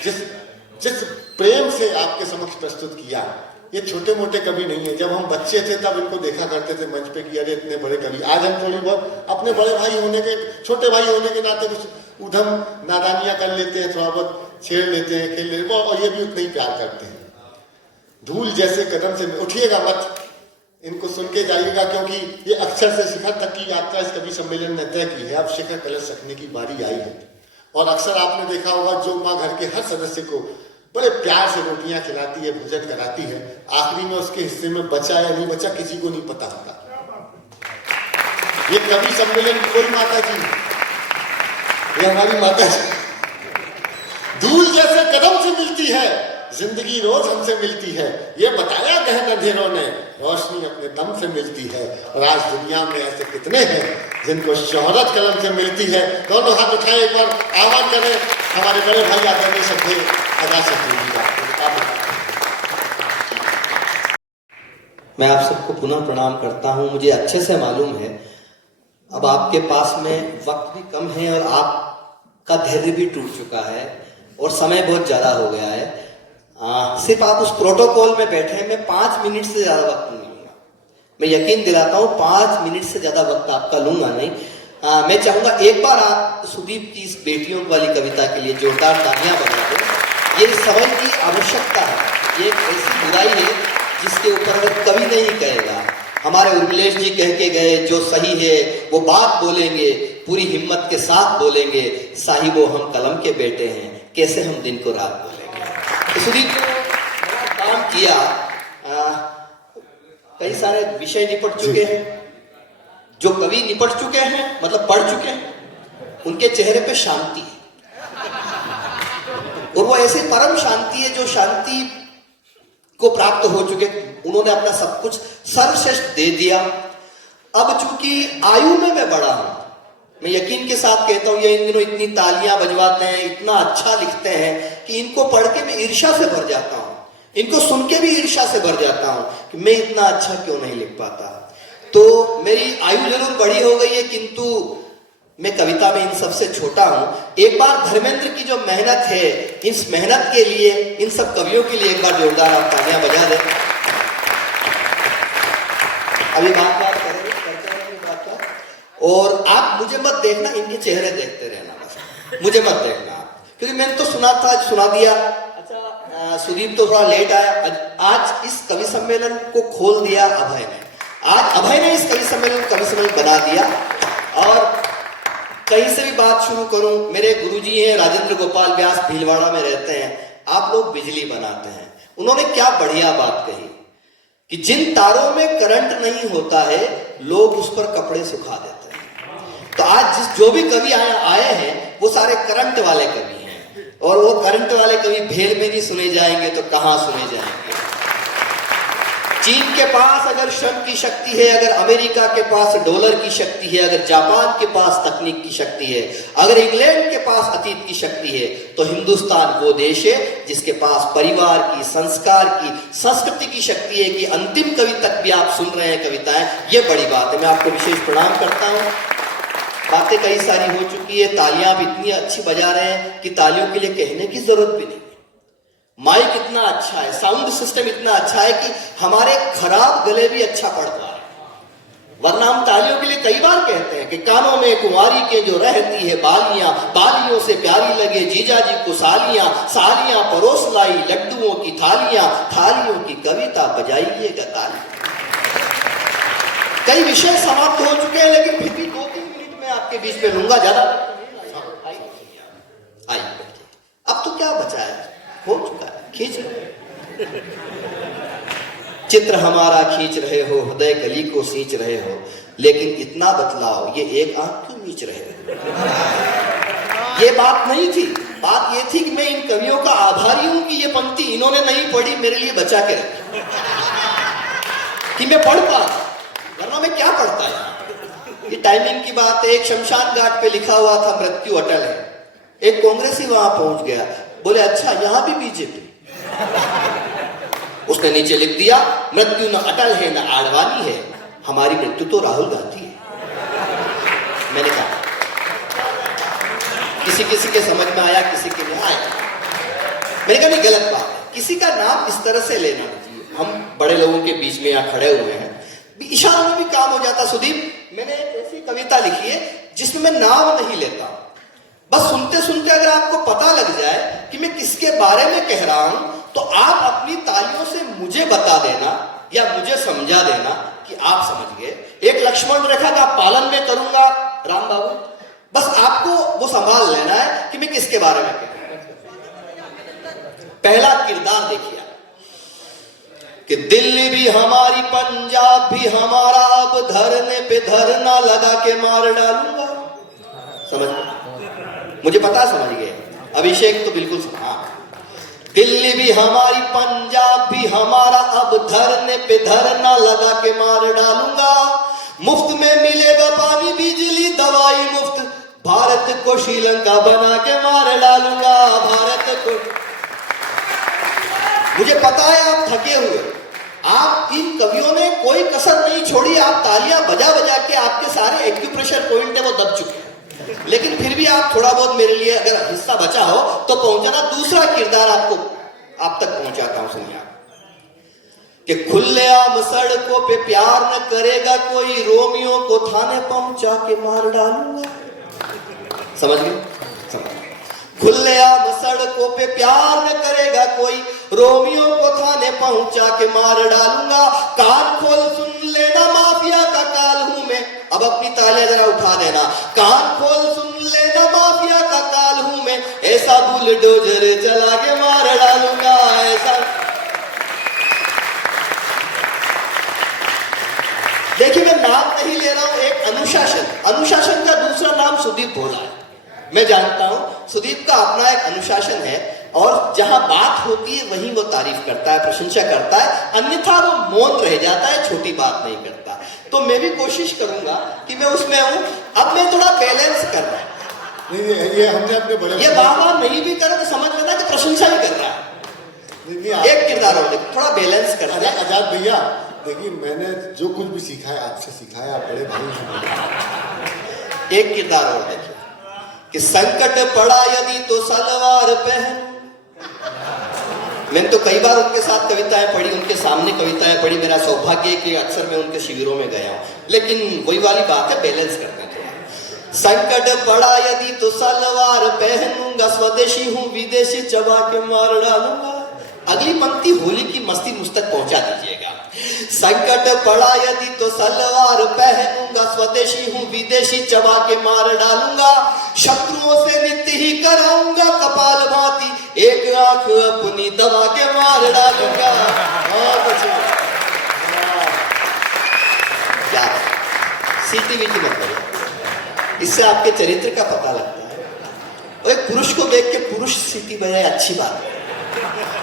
जिस प्रेम से आपके समक्ष प्रस्तुत किया, ये छोटे मोटे कवि नहीं है। जब हम बच्चे थे तब इनको देखा करते थे मंच पे कि अरे इतने बड़े कवि। आज हम थोड़ी बहुत अपने बड़े भाई होने के, छोटे भाई होने के नाते कुछ उधम नादानियां कर लेते हैं, थोड़ा बहुत छेड़ लेते हैं, खेल लेते हैं, और ये भी उतना ही प्यार करते हैं। धूल जैसे कदम से उठिएगा मत, इनको सुन के जाइएगा, क्योंकि ये अक्षर से शिखर तक की यात्रा इस कवि सम्मेलन ने तय की है। अब शिखर कलश रखने की बारी आई है। और अक्सर आपने देखा होगा जो माँ घर के हर सदस्य को बड़े प्यार से रोटियां खिलाती है, भोजन कराती है, आखिरी में उसके हिस्से में बचा या नहीं बचा किसी को नहीं पता होता। ये कवि सम्मेलन की कोई माता जी, ये हमारी माता जी। धूल जैसे कदम से मिलती है, जिंदगी रोज हमसे मिलती है, ये बताया गहन अंधेरों ने, रोशनी अपने दम से मिलती है। और आज दुनिया में ऐसे कितने हैं जिनको शोहरत कलम से मिलती है। दोनों हाथ उठाए, एक बार आह्वान करें हमारे बड़े भाई आदरणीय सभ्य अदा सकते। मैं आप सबको पुनः प्रणाम करता हूं। मुझे अच्छे से मालूम है अब आपके पास में वक्त भी कम है और आपका धैर्य भी टूट चुका है और समय बहुत ज्यादा हो गया है। सिर्फ आप उस प्रोटोकॉल में बैठे हैं, मैं 5 मिनट से ज्यादा वक्त नहीं लूंगा। मैं यकीन दिलाता हूं 5 मिनट से ज्यादा वक्त आपका लूंगा नहीं। मैं चाहूंगा एक बार आप सुदीप की इस बेटियों वाली कविता के लिए जोरदार तालियां बजा दो। ये समय की आवश्यकता है, ये एक ऐसी बुराई है जिसके ऊपर अगर कवि नहीं कहेगा। हमारे उर्मिलेश जी कह के गए, जो सही है वो बात बोलेंगे, पूरी हिम्मत के साथ बोलेंगे, साहिबो हम कलम के बेटे हैं, कैसे हम दिन को रात बोलेंगे। तो सुदीप ने काम किया, कई सारे विषय निपट चुके हैं, जो कवि निपट चुके हैं मतलब पढ़ चुके हैं, उनके चेहरे पे शांति है और वो ऐसे परम शांति है जो शांति को प्राप्त हो चुके। उन्होंने अपना सब कुछ सर्वश्रेष्ठ दे दिया। अब चूंकि आयु में मैं बड़ा हूं, मैं यकीन के साथ कहता हूं ये इन दिनों इतनी तालियां बजवाते हैं, इतना अच्छा लिखते हैं, कि इनको पढ़ के मैं ईर्ष्या से भर जाता हूं, इनको सुन के भी ईर्ष्या से भर जाता हूं कि मैं इतना अच्छा क्यों नहीं लिख पाता। तो मेरी आयु जरूर बड़ी हो गई है, किंतु मैं कविता में इन सबसे छोटा हूं। एक बार धर्मेंद्र की जो मेहनत है, इस मेहनत के लिए, इन सब कवियों के लिए एक बार जोरदार आप तालियां बजा दें। अभी बात करते रहेंगे बात का। और आप मुझे मत देखना, इनके चेहरे देखते रहना, बस मुझे मत देखना, क्योंकि मैंने तो सुना था, सुना दिया। अच्छा, सुदीप तो थोड़ा लेट आया। आज इस कवि सम्मेलन को खोल दिया अभय ने। आज अभय ने इस कवि सम्मेलन बना दिया। और कहीं से भी बात शुरू करूं, मेरे गुरुजी हैं राजेंद्र गोपाल व्यास, भीलवाड़ा में रहते हैं। आप लोग बिजली बनाते हैं, उन्होंने क्या बढ़िया बात कही कि जिन तारों में करंट नहीं होता है, लोग उस पर कपड़े सुखा देते हैं। तो आज जो भी कवि आए हैं वो सारे करंट वाले कवि हैं, और वो करंट वाले कवि भेल में नहीं सुने जाएंगे तो कहां सुने जाएंगे। चीन के पास अगर श्रम की शक्ति है, अगर अमेरिका के पास डॉलर की शक्ति है, अगर जापान के पास तकनीक की शक्ति है, अगर इंग्लैंड के पास अतीत की शक्ति है, तो हिंदुस्तान वो देश है जिसके पास परिवार की, संस्कार की, संस्कृति की शक्ति है कि अंतिम कवि तक भी आप सुन रहे हैं कविताएं। ये बड़ी बात है, मैं आपको विशेष प्रणाम करता हूं। बातें कई सारी हो चुकी है, तालियां भी इतनी अच्छी बजा रहे हैं कि तालियों के लिए कहने की जरूरत भी नहीं। माइक इतना अच्छा है, साउंड सिस्टम इतना अच्छा है कि हमारे खराब गले भी अच्छा पड़ पा रहे। वरना हम तालियों के लिए कई बार कहते हैं कि कानों में कुंवारी के जो रहती है बालियां, बालियों से प्यारी लगे जीजा जी को सालियां, सालियां परोस लाई लड्डुओं की थालियां, थालियों की कविता बजाइएगा तालियां। कई विषय समाप्त हो चुके हैं, लेकिन फिर भी 2-3 मिनट में आपके बीच में लूंगा, ज्यादा आइए। अब तो क्या बचा है, हो चुका है, खींच लो। चित्र हमारा खींच रहे हो, हृदय कली को सींच रहे हो, लेकिन इतना बतलाओ ये एक आंख क्यों मीच रहे हो। ये बात नहीं थी, बात ये थी कि मैं इन कवियों का आभारी हूं कि ये पंक्ति इन्होंने नहीं पढ़ी, मेरे लिए बचा के रखी कि मैं पढ़ पा, वरना मैं क्या पढ़ता है। ये टाइमिंग की बात है। एक शमशान घाट पे लिखा हुआ था मृत्यु अटल है, एक कांग्रेसी वहां पहुंच गया, बोले अच्छा यहां भी बीजेपी। उसने नीचे लिख दिया मृत्यु न अटल है न आडवाणी है, हमारी मृत्यु तो राहुल गांधी है। मैंने कहा किसी किसी के समझ में आया, किसी के नहीं आया। मैंने कहा नहीं, गलत बात है, किसी का नाम इस तरह से लेना नहीं। हम बड़े लोगों के बीच में यहाँ खड़े हुए हैं, इशारों में भी काम हो जाता। सुदीप, मैंने एक ऐसी कविता लिखी है जिसमें मैं नाम नहीं लेता, बस सुनते सुनते अगर आपको पता लग जाए कि मैं किसके बारे में कह रहा हूं, तो आप अपनी तालियों से मुझे बता देना या मुझे समझा देना कि आप समझ गए। एक लक्ष्मण रेखा का पालन में करूंगा राम बाबू, बस आपको वो संभाल लेना है कि मैं किसके बारे में कह रहा हूं। पहला किरदार देखिए कि दिल्ली भी हमारी, पंजाब भी हमारा, अब धरने पे धरना लगा के मार डालूंगा। समझ गए? मुझे पता, समझ गए। अभिषेक तो बिल्कुल समझा। दिल्ली भी हमारी, पंजाब भी हमारा, अब धरने पे धरना लगा के मार डालूंगा। मुफ्त में मिलेगा पानी, बिजली, दवाई मुफ्त, भारत को श्रीलंका बना के मार डालूंगा। भारत को, मुझे पता है आप थके हुए, आप इन कवियों ने कोई कसर नहीं छोड़ी, आप तालियां बजा बजा के आपके सारे एक्यूप्रेशर पॉइंट है वो दब चुके हैं, लेकिन फिर भी आप थोड़ा बहुत मेरे लिए अगर हिस्सा बचा हो तो पहुंचाना। दूसरा किरदार आपको आप तक पहुंचाता हूं, सुनिए कि खुलेआम सड़कों पे प्यार न करेगा कोई, रोमियो को थाने पहुंचा के मार डालूंगा। समझ गए? खुलेआम सड़कों पे प्यार न करेगा कोई, रोमियो को थाने पहुंचा के मार डालूंगा। कान खोल सुन लेना, माफिया का काल हूं मैं। अब अपनी तालियां जरा उठा देना। कान खोल सुन लेना, माफिया का काल हूं मैं, ऐसा बुलडोजर चला के मार डालूंगा। ऐसा देखिए, मैं नाम नहीं ले रहा हूं, एक अनुशासन, अनुशासन का दूसरा नाम सुदीप भोला है। मैं जानता हूं सुदीप का अपना एक अनुशासन है, और जहां बात होती है वहीं वो तारीफ करता है, प्रशंसा करता है, अन्यथा वो मौन रह जाता है, छोटी बात नहीं करता। तो मैं भी कोशिश करूंगा कि मैं उसमें हूं। अब मैं थोड़ा बैलेंस कर रहा हूं, नहीं, ये हमने अपने बड़े ये वाह नहीं भी करे तो समझ लेना कि प्रशंसा भी कर रहा है। एक किरदार और देखो, थोड़ा बैलेंस कर रहा है। आजाद भैया देखिए, मैंने जो कुछ भी सीखा है आपसे सीखा है, आप बड़े भाई हैं। एक किरदार और देखिए कि संकट पड़ा यदि तो सलवार पहन। मैंने तो कई बार उनके साथ कविताएं पढ़ी, उनके सामने कविताएं पढ़ी, मेरा सौभाग्य है कि अक्सर मैं उनके शिविरों में गया हूं, लेकिन वही वाली बात है, बैलेंस करना थोड़ा। संकट पड़ा यदि तो सलवार पहनूंगा, स्वदेशी हूं विदेशी चबा के मार डालूंगा। अगली पंक्ति होली की मस्ती मुझ तक पहुंचा दीजिएगा। संकट पड़ा यदि तो सलवार पहनूंगा, स्वदेशी हूं विदेशी चबा के मार डालूंगा। शत्रुओं से नित्य ही कराऊंगा कपाल भाती, एक आंख अपनी दबा के मार डालूंगा। बहुत अच्छे, क्या सीटी वीटी मत करो, इससे आपके चरित्र का पता लगता है। और एक पुरुष को देख के पुरुष सीटी बजाए अच्छी बात है,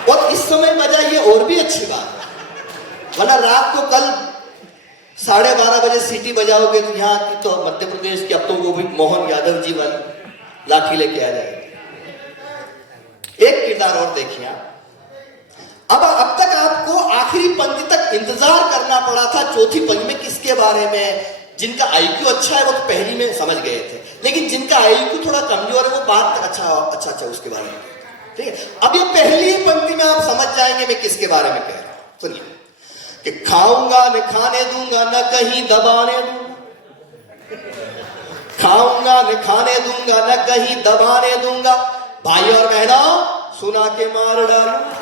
और इस समय बजाइए और भी अच्छी बात है। वरना रात को कल 12:30 बजे सीटी बजाओगे तो यहाँ की तो मध्य प्रदेश की, अब तो वो भी मोहन यादव जी वाली लाठी लेके आ जाएगी। एक किरदार और देखिए आप। अब तक आपको आखिरी पंक्ति तक इंतजार करना पड़ा था, चौथी पंक्ति में किसके बारे में। जिनका आईक्यू अच्छा है वो तो पहली में समझ गए थे, लेकिन जिनका आईक्यू थोड़ा कमजोर है वो बात तक अच्छा उसके बारे में, ठीक है। अब ये पहली पंक्ति में आप समझ जाएंगे मैं किसके बारे में कह रहा हूं। सुनिए कि खाऊंगा न खाने दूंगा न कहीं दबाने दूंगा, खाऊंगा न खाने दूंगा न कहीं दबाने दूंगा, भाई और बहनों सुना के मार डालूंगा।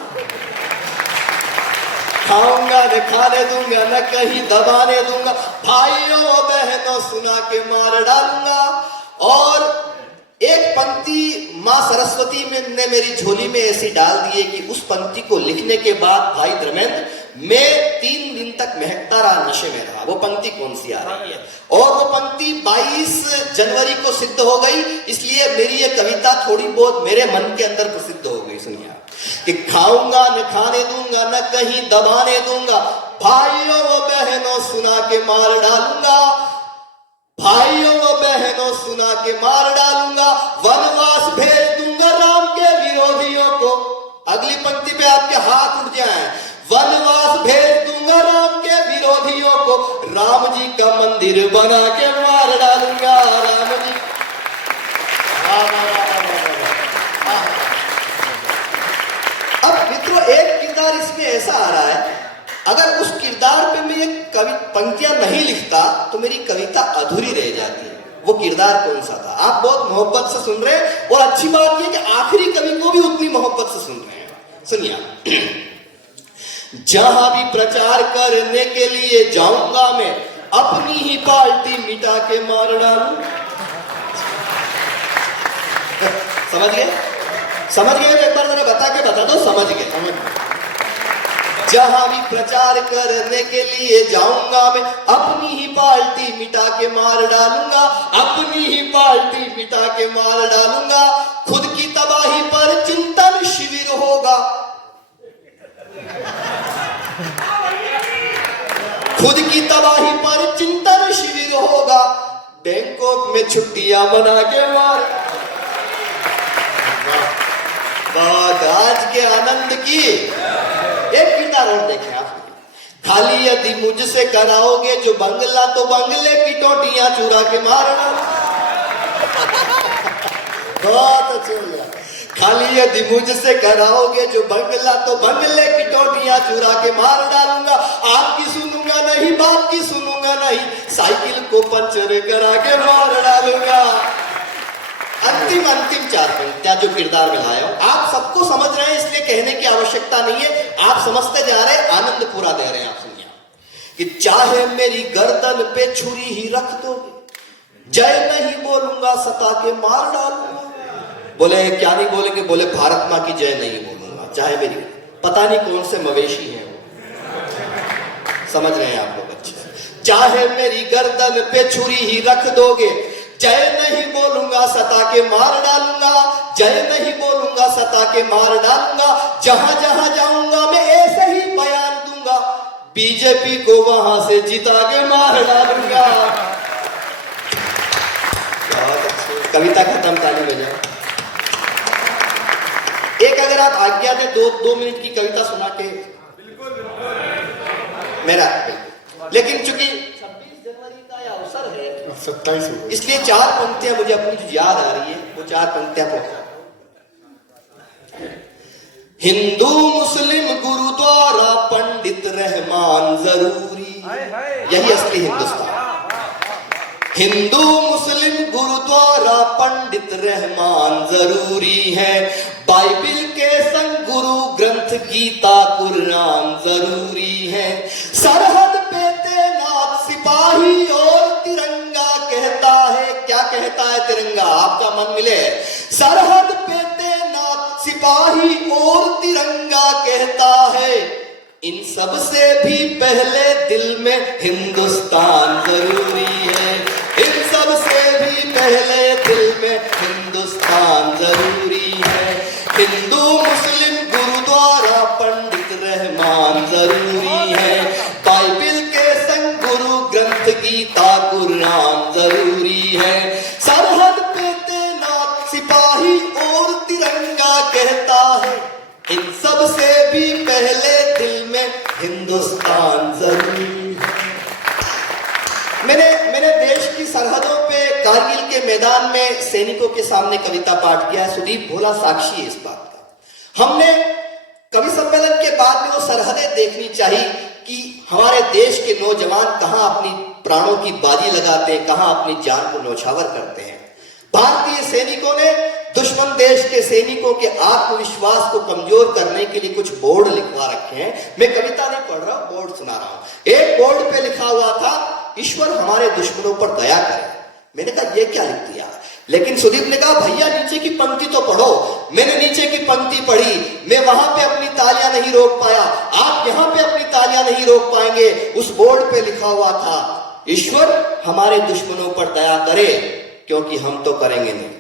खाऊंगा न खाने दूंगा न कहीं दबाने दूंगा, भाइयों बहनों सुना के मार डालूंगा। और एक पंक्ति मां सरस्वती ने मेरी झोली में ऐसी डाल दी है कि उस पंक्ति को लिखने के बाद भाई धर्मेंद्र मैं 3 दिन तक महकता रहा, नशे में रहा। वो पंक्ति कौन सी आ रही है? और वो पंक्ति 22 जनवरी को सिद्ध हो गई, इसलिए मेरी ये कविता थोड़ी बहुत मेरे मन के अंदर प्रसिद्ध हो गई। सुनिए कि खाऊंगा न खाने दूंगा न कहीं दबाने दूंगा, भाइयों व बहनों सुना के मार डालूंगा, भाइयों व बहनों सुना के मार डालूंगा। वनवास भेज दूंगा राम के विरोधियों को। अगली पंक्ति पे आपके हाथ उठ जाएं। वनवास भेज दूंगा राम के विरोधियों को, राम जी का मंदिर बना के मार डालूंगा। राम जी अब मित्रों एक किरदार इसमें ऐसा आ रहा है, अगर उस किरदार पे मैं ये पंक्तियां नहीं लिखता तो मेरी कविता अधूरी रह जाती है। वो किरदार कौन सा था? आप बहुत मोहब्बत से सुन रहे हैं, और अच्छी बात ये कि आखिरी कवि को भी उतनी मोहब्बत से सुन रहे हैं। सुनिए, जहां भी प्रचार करने के लिए जाऊंगा मैं, अपनी ही पार्टी मिटा के मार डालूं। समझ गए? समझ गए? एक बार जरा बता दो, समझ गए? जहां भी प्रचार करने के लिए जाऊंगा मैं, अपनी ही पार्टी मिटा के मार डालूंगा, अपनी ही पार्टी मिटा के मार डालूंगा। खुद की तबाही पर चिंतन शिविर होगा, खुद की तबाही पर चिंतन शिविर होगा, बैंकॉक में छुट्टियां मना के मार। बात आज के आनंद की। एक किरदार और देखें आप। खाली यदि मुझसे कराओगे जो बंगला, तो बंगले की टोटियां चुरा के मारना। बहुत अच्छे भैया। खाली यदि मुझसे कराओगे जो बंगला, तो बंगले की टोटियां चुरा के मार डालूंगा। आपकी सुनूंगा नहीं, बाप की सुनूंगा नहीं, साइकिल को पंचर करा के मार डालूंगा। अंतिम 4 पंक्तियां जो किरदार में लाया हूं, आप सबको समझ रहे हैं इसलिए कहने की आवश्यकता नहीं है, आप समझते जा रहे हैं, आनंद पूरा दे रहे हैं। आप सुनिए कि चाहे मेरी गर्दन पे छुरी ही रख दोगे, जय नहीं बोलूंगा, सता के मार डालूंगा। बोले क्या नहीं बोलेंगे? बोले भारत मां की जय नहीं बोलूंगा, चाहे मेरी, पता नहीं कौन से मवेशी है वो। समझ रहे हैं आप लोग? अच्छे। चाहे मेरी गर्दन पे छुरी ही रख दोगे, जय नहीं बोलूंगा, सता के मार डालूंगा, जय नहीं बोलूंगा, सता के मार डालूंगा। जहां जहां जाऊंगा मैं ऐसे ही बयान दूंगा, बीजेपी को वहां से जिता के मार डालूंगा। कविता खत्म, ताली बजाओ। एक अगर आप आज्ञा दें 2 मिनट की कविता सुना के मेरा, लेकिन चूंकि 26 जनवरी का यह अवसर है 27 हो गई। इसलिए 4 पंक्तियां मुझे अपनी जो याद आ रही है वो 4 पंक्तियां पढ़ता हूं। हिंदू मुस्लिम गुरुद्वारा पंडित रहमान जरूरी, यही असली हिंदुस्तान। हिंदू मुस्लिम गुरुद्वारा पंडित रहमान जरूरी है, बाइबिल के संग गुरु ग्रंथ गीता कुरान जरूरी है, सरहद पे तैनात सिपाही और तिरंगा कहता है, क्या कहता है तिरंगा, आपका मन मिले, सरहद पे तैनात सिपाही और तिरंगा कहता है, इन सब से भी पहले दिल में हिंदुस्तान जरूरी है, इन सब से भी पहले दिल में हिंदुस्तान जरूरी है, हिंदू मुस्लिम गुरुद्वारा पंडित रहमान जरूरी है, बाइबिल के संग गुरु ग्रंथ गीता कुरान जरूरी है, सरहद पे तैनात सिपाही और तिरंगा कहता है, इन सब से भी पहले दिल में हिंदुस्तान जरूरी है। मैंने देश की सरहदों पे कारगिल के मैदान में सैनिकों के सामने कविता पाठ किया है। सुदीप भोला साक्षी है इस बात का। हमने कवि सम्मेलन के बाद में वो सरहदें देखनी चाहिए कि हमारे देश के नौजवान कहां अपनी प्राणों की बाजी लगाते हैं, कहां अपनी जान को न्यौछावर करते हैं। भारतीय सैनिकों ने दुश्मन देश के सैनिकों के आत्मविश्वास को कमजोर करने के लिए कुछ बोर्ड लिखवा रखे हैं। मैं कविता नहीं पढ़ रहा हूं, बोर्ड सुना रहा हूं। एक बोर्ड पे लिखा हुआ था, ईश्वर हमारे दुश्मनों पर दया करे। मैंने कहा ये क्या लिख दिया, लेकिन सुदीप ने कहा भैया नीचे की पंक्ति तो पढ़ो। मैंने नीचे की पंक्ति पढ़ी, मैं वहां पे अपनी तालियां नहीं रोक पाया, आप यहां पे अपनी तालियां नहीं रोक पाएंगे। उस बोर्ड पे लिखा हुआ था, ईश्वर हमारे दुश्मनों पर दया करे, क्योंकि हम तो करेंगे नहीं।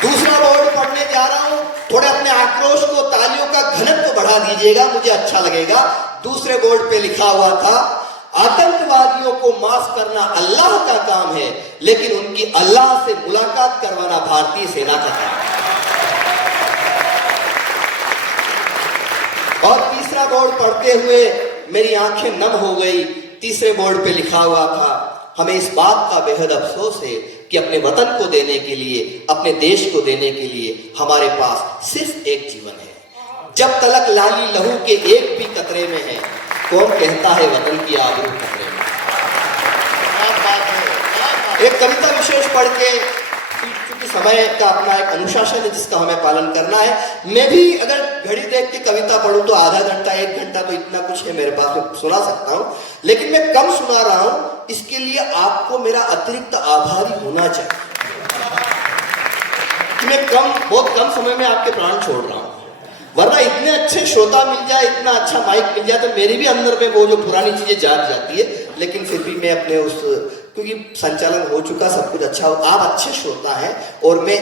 दूसरा बोर्ड पढ़ने जा रहा हूं, थोड़े अपने आक्रोश को, तालियों का घनत्व बढ़ा दीजिएगा, मुझे अच्छा लगेगा। दूसरे बोर्ड पे लिखा हुआ था, आतंकवादियों को माफ करना अल्लाह का काम है, लेकिन उनकी अल्लाह से मुलाकात करवाना भारतीय सेना का काम है। और तीसरा बोर्ड पढ़ते हुए मेरी आंखें नम हो गई। तीसरे बोर्ड पे लिखा हुआ था, हमें इस बात का बेहद अफसोस है कि अपने वतन को देने के लिए, अपने देश को देने के लिए हमारे पास सिर्फ एक जीवन है। जब तलक लाली लहू के एक भी कतरे में है, कौन कहता है वतन की आबरू खतरे में। एक कविता विशेष पढ़ के, क्योंकि समय का अपना एक अनुशासन है जिसका हमें पालन करना है। मैं भी अगर घड़ी देख के कविता पढ़ूं तो आधा घंटा 1 घंटा तो इतना कुछ है मेरे पास, मैं सुना सकता हूं, लेकिन मैं कम सुना रहा हूं। इसके लिए आपको मेरा अतिरिक्त आभारी होना चाहिए कि मैं बहुत कम समय में आपके प्राण छोड़ रहा हूं। वरना इतने अच्छे श्रोता मिल जाए, इतना अच्छा माइक मिल जाए, तो मेरी भी अंदर में वो जो पुरानी चीजें जाग जाती है। लेकिन फिर भी मैं अपने उस, क्योंकि संचालन हो चुका, सब कुछ अच्छा हो, आप अच्छे श्रोता हैं और मैं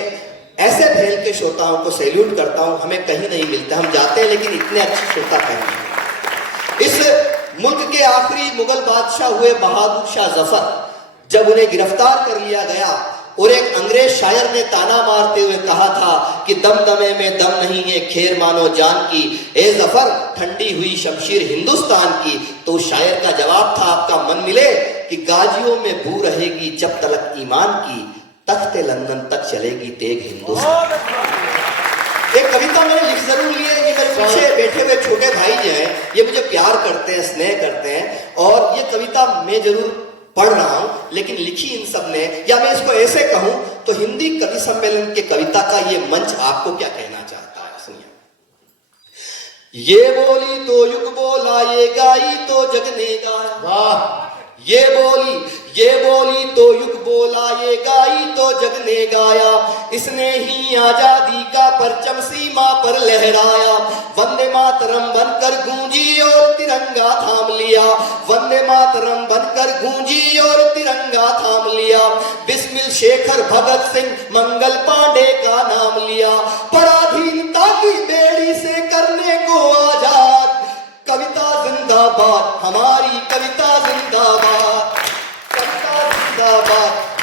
ऐसे फैल के श्रोताओं को सैल्यूट करता हूं। हमें कहीं नहीं मिलता, हम जाते हैं लेकिन इतने अच्छे श्रोता कहीं नहीं। इस मुल्क के आखिरी मुगल बादशाह हुए बहादुर शाह जफर, जब उन्हें गिरफ्तार कर लिया गया और एक अंग्रेज शायर ने ताना मारते हुए कहा था कि दमदमे में दम नहीं है, खैर मानो जान की, ए जफर ठंडी हुई शमशीर हिंदुस्तान की। तो शायर का जवाब था, आपका मन मिले, कि गाजियों में बू रहेगी जब तलक ईमान की, तख्ते लंदन तक चलेगी तेग हिंदुस्तान। एक कविता मैंने लिख जरूर ली है, ये मेरे पीछे बैठे हुए छोटे भाई जो हैं, ये मुझे प्यार करते हैं, स्नेह करते हैं, और ये कविता मैं जरूर पढ़ रहा हूं, लेकिन लिखी इन सब ने, या मैं इसको ऐसे कहूं तो हिंदी कवि सम्मेलन के कविता का ये मंच आपको क्या कहना चाहता है, सुनिए। ये बोली तो युग बोला, ये गाई तो जग ने गाया, वाह। ये बोली तो युग बोला, ये गाई तो जग ने गाया, इसने ही आजादी का परचम सीमा पर लहराया। वंदे मातरम बनकर गूंजी और तिरंगा थाम लिया, वंदे मातरम बनकर गूंजी और तिरंगा थाम लिया। बिस्मिल शेखर भगत सिंह मंगल पांडे का नाम लिया, पराधीनता की बेड़ी से करने को आजाद। कविता जिंदाबाद, हमारी कविता जिंदाबाद, कविता जिंदाबाद।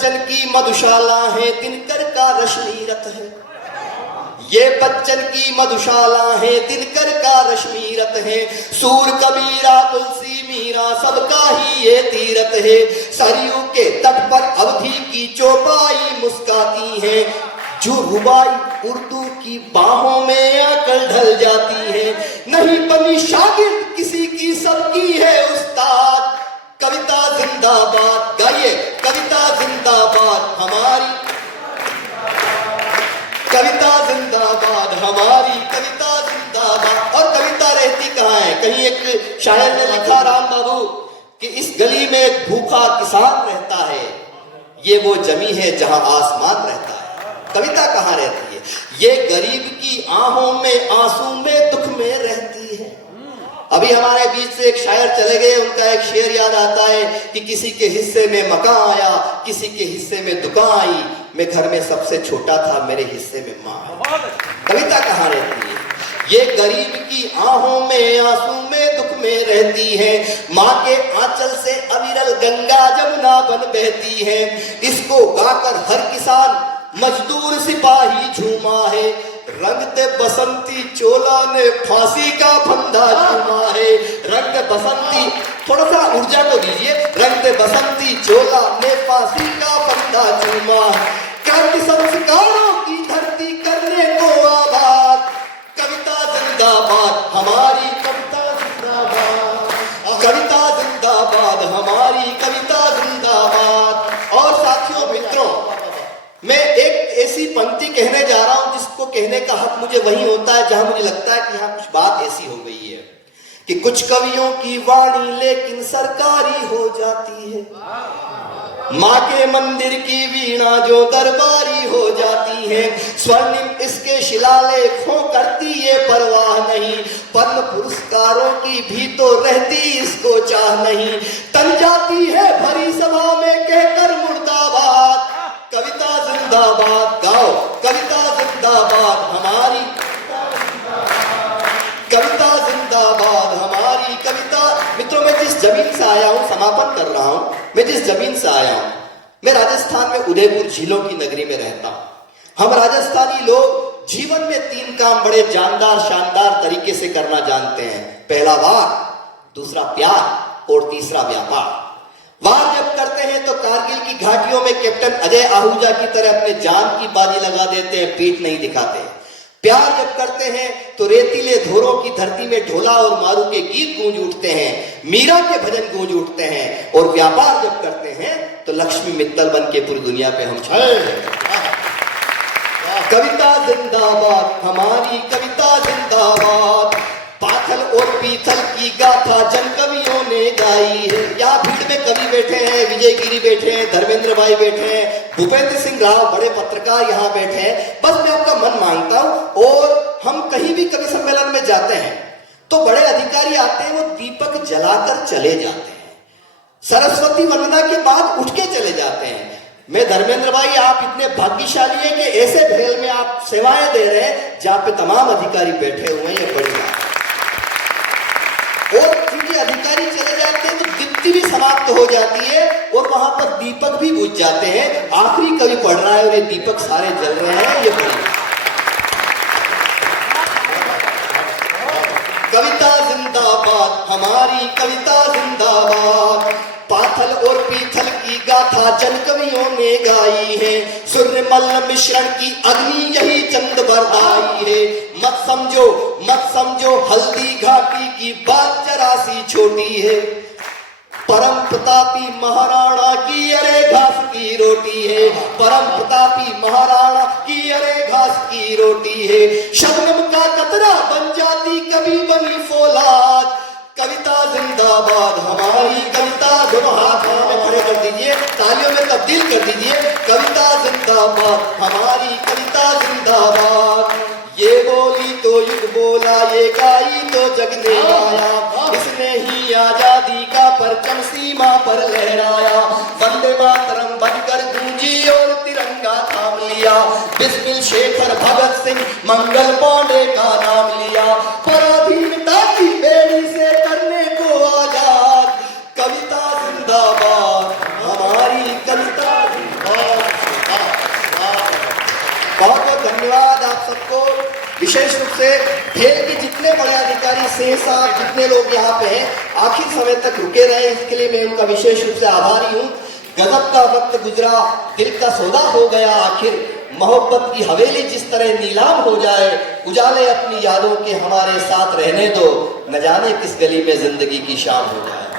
बच्चन की मधुशाला है, दिनकर का रश्मि रथ है। ये बच्चन की मधुशाला है, दिनकर का रश्मि रथ है। सूर कबीरा तुलसी मीरा सबका ही ये तीरथ है। सरयू के तट पर अवधि की चौपाई मुस्काती है। जो रुबाई उर्दू की बाहों में आकर ढल जाती है। नहीं बनी शागिर्द किसी की, सबकी है उस्ताद। कविता जिंदाबाद, गाइए कविता जिंदाबाद हमारी, कविता जिंदाबाद हमारी, कविता जिंदाबाद। और कविता रहती कहाँ है? कहीं एक शायर ने लिखा, राम बाबू, कि इस गली में एक भूखा किसान रहता है, ये वो जमी है जहां आसमान रहता है। कविता कहाँ रहती है? ये गरीब की आहों में, आंसू में, दुख में रहती है। अभी हमारे बीच से एक शायर चले गए, उनका एक शेर याद आता है कि किसी के हिस्से में मकान आया, किसी के हिस्से में दुकान आई, मैं घर में सबसे छोटा था, मेरे हिस्से में माँ आई। कविता कहाँ रहती है? ये गरीब की आहों में, आंसू में, दुख में रहती है। माँ के आंचल से अविरल गंगा जमुना बन बहती है। इसको गाकर हर किसान मजदूर सिपाही झूमा है। रंग दे बसंती चोला ने फांसी का फंदा झूमा है। रंग दे बसंती, थोड़ा सा ऊर्जा को दीजिए। रंग दे बसंती चोला ने फांसी का फंदा झूमा है। क्रांति संस्कारों की धरती करने को आबाद। कविता जिंदाबाद हमारी, कविता जिंदाबाद, कविता जिंदाबाद हमारी, कविता जिंदाबाद। और साथियों मित्रों, मैं एक ऐसी पंक्ति कहने जा रहा हूं जिसको कहने का हक मुझे वही होता है जहां मुझे लगता है कि यहां कुछ बात ऐसी हो गई है कि कुछ कवियों की वाणी लेकिन सरकारी हो जाती है। माँ के मंदिर की वीणा जो दरबारी हो जाती है। स्वर्णिम इसके शिलालेखों करती ये परवाह नहीं। पद्म पुरस्कारों की भी तो रहती इसको चाह नहीं। तन जाती है भरी सभा में कहकर मुर्दाबाद। कविता जिंदाबाद गाओ, कविता जिंदाबाद हमारी, कविता जिंदाबाद हमारी, कविता। मित्रों, मैं जिस जमीन से आया हूं, समापन कर रहा हूं, मैं जिस जमीन से आया हूं, मैं राजस्थान में उदयपुर झीलों की नगरी में रहता हूं। हम राजस्थानी लोग जीवन में 3 काम बड़े जानदार शानदार तरीके से करना जानते हैं। पहला वार, दूसरा प्यार और तीसरा व्यापार। वार जब करते हैं तो कारगिल की घाटियों में कैप्टन अजय आहूजा की तरह अपने जान की बाजी लगा देते हैं, पीठ नहीं दिखाते। प्यार जब करते हैं तो रेतीले धोरों की धरती में ढोला और मारू के गीत गूंज उठते हैं, मीरा के भजन गूंज उठते हैं। और व्यापार जब करते हैं तो लक्ष्मी मित्तल बन के पूरी दुनिया पे हम छाए। कविता जिंदाबाद हमारी, कविता जिंदाबाद। पाथल और पीथल की गाथा जन कवियों ने गाई है। यहाँ भीड़ में कवि बैठे हैं, विजय गिरी बैठे हैं, धर्मेंद्र भाई बैठे हैं, भूपेंद्र सिंह राव बड़े पत्रकार यहाँ बैठे हैं। बस मैं आपका मन मांगता हूँ। और हम कहीं भी कवि सम्मेलन में जाते हैं तो बड़े अधिकारी आते हैं, वो दीपक जलाकर चले जाते हैं, सरस्वती वंदना के बाद उठ के चले जाते हैं। मैं धर्मेंद्र भाई, आप इतने भाग्यशाली हैं कि ऐसे भेल में आप सेवाएं दे रहे हैं जहाँ पे तमाम अधिकारी बैठे हुए हैं। ये बड़ी बात। और क्योंकि अधिकारी चले जाते हैं तो दीप्ति भी समाप्त हो जाती है और वहां पर दीपक भी बुझ जाते हैं। आखिरी कवि पढ़ रहा है और ये दीपक सारे जल रहे हैं। ये बड़ी कविता जिंदाबाद हमारी, कविता जिंदाबाद। पाथल और पीथल की गाथा जन कवियों ने गाई है। सूर्यमल मिश्रण की अग्नि यही चंद बरदाई है। मत समझो, मत समझो हल्दी घाटी की बात जरा सी छोटी है। परम प्रतापी महाराणा की अरे घास की रोटी है। परम प्रतापी महाराणा की अरे घास की रोटी है। शबनम का कतरा बन जाती कभी बनी फौलाद। कविता जिंदाबाद हमारी, कविता दोनों हाथ में खड़े कर दीजिए, तालियों में तब्दील कर दीजिए। कविता जिंदाबाद हमारी, कविता जिंदाबाद। ये बोली तो युग बोला, ये गाई तो जग ने गाया। इसने ही आजादी का परचम सीमा पर लहराया। वंदे मातरम बनकर गूंजी और तिरंगा थाम लिया। बिस्मिल शेखर भगत सिंह मंगल पांडे का नाम लिया। पराधीनता की बेड़ी से करने को आजाद। कविता जिंदाबाद हमारी, कविता जिंदाबाद। विशेष रूप से भेल के जितने बड़े अधिकारी सिंह साहब जितने लोग यहाँ पे हैं आखिर समय तक रुके रहे, इसके लिए मैं उनका विशेष रूप से आभारी हूँ। गजब का वक्त गुजरा, दिल का सौदा हो गया आखिर, मोहब्बत की हवेली जिस तरह नीलाम हो जाए, उजाले अपनी यादों के हमारे साथ रहने दो, न जाने किस गली में जिंदगी की शाम हो जाए।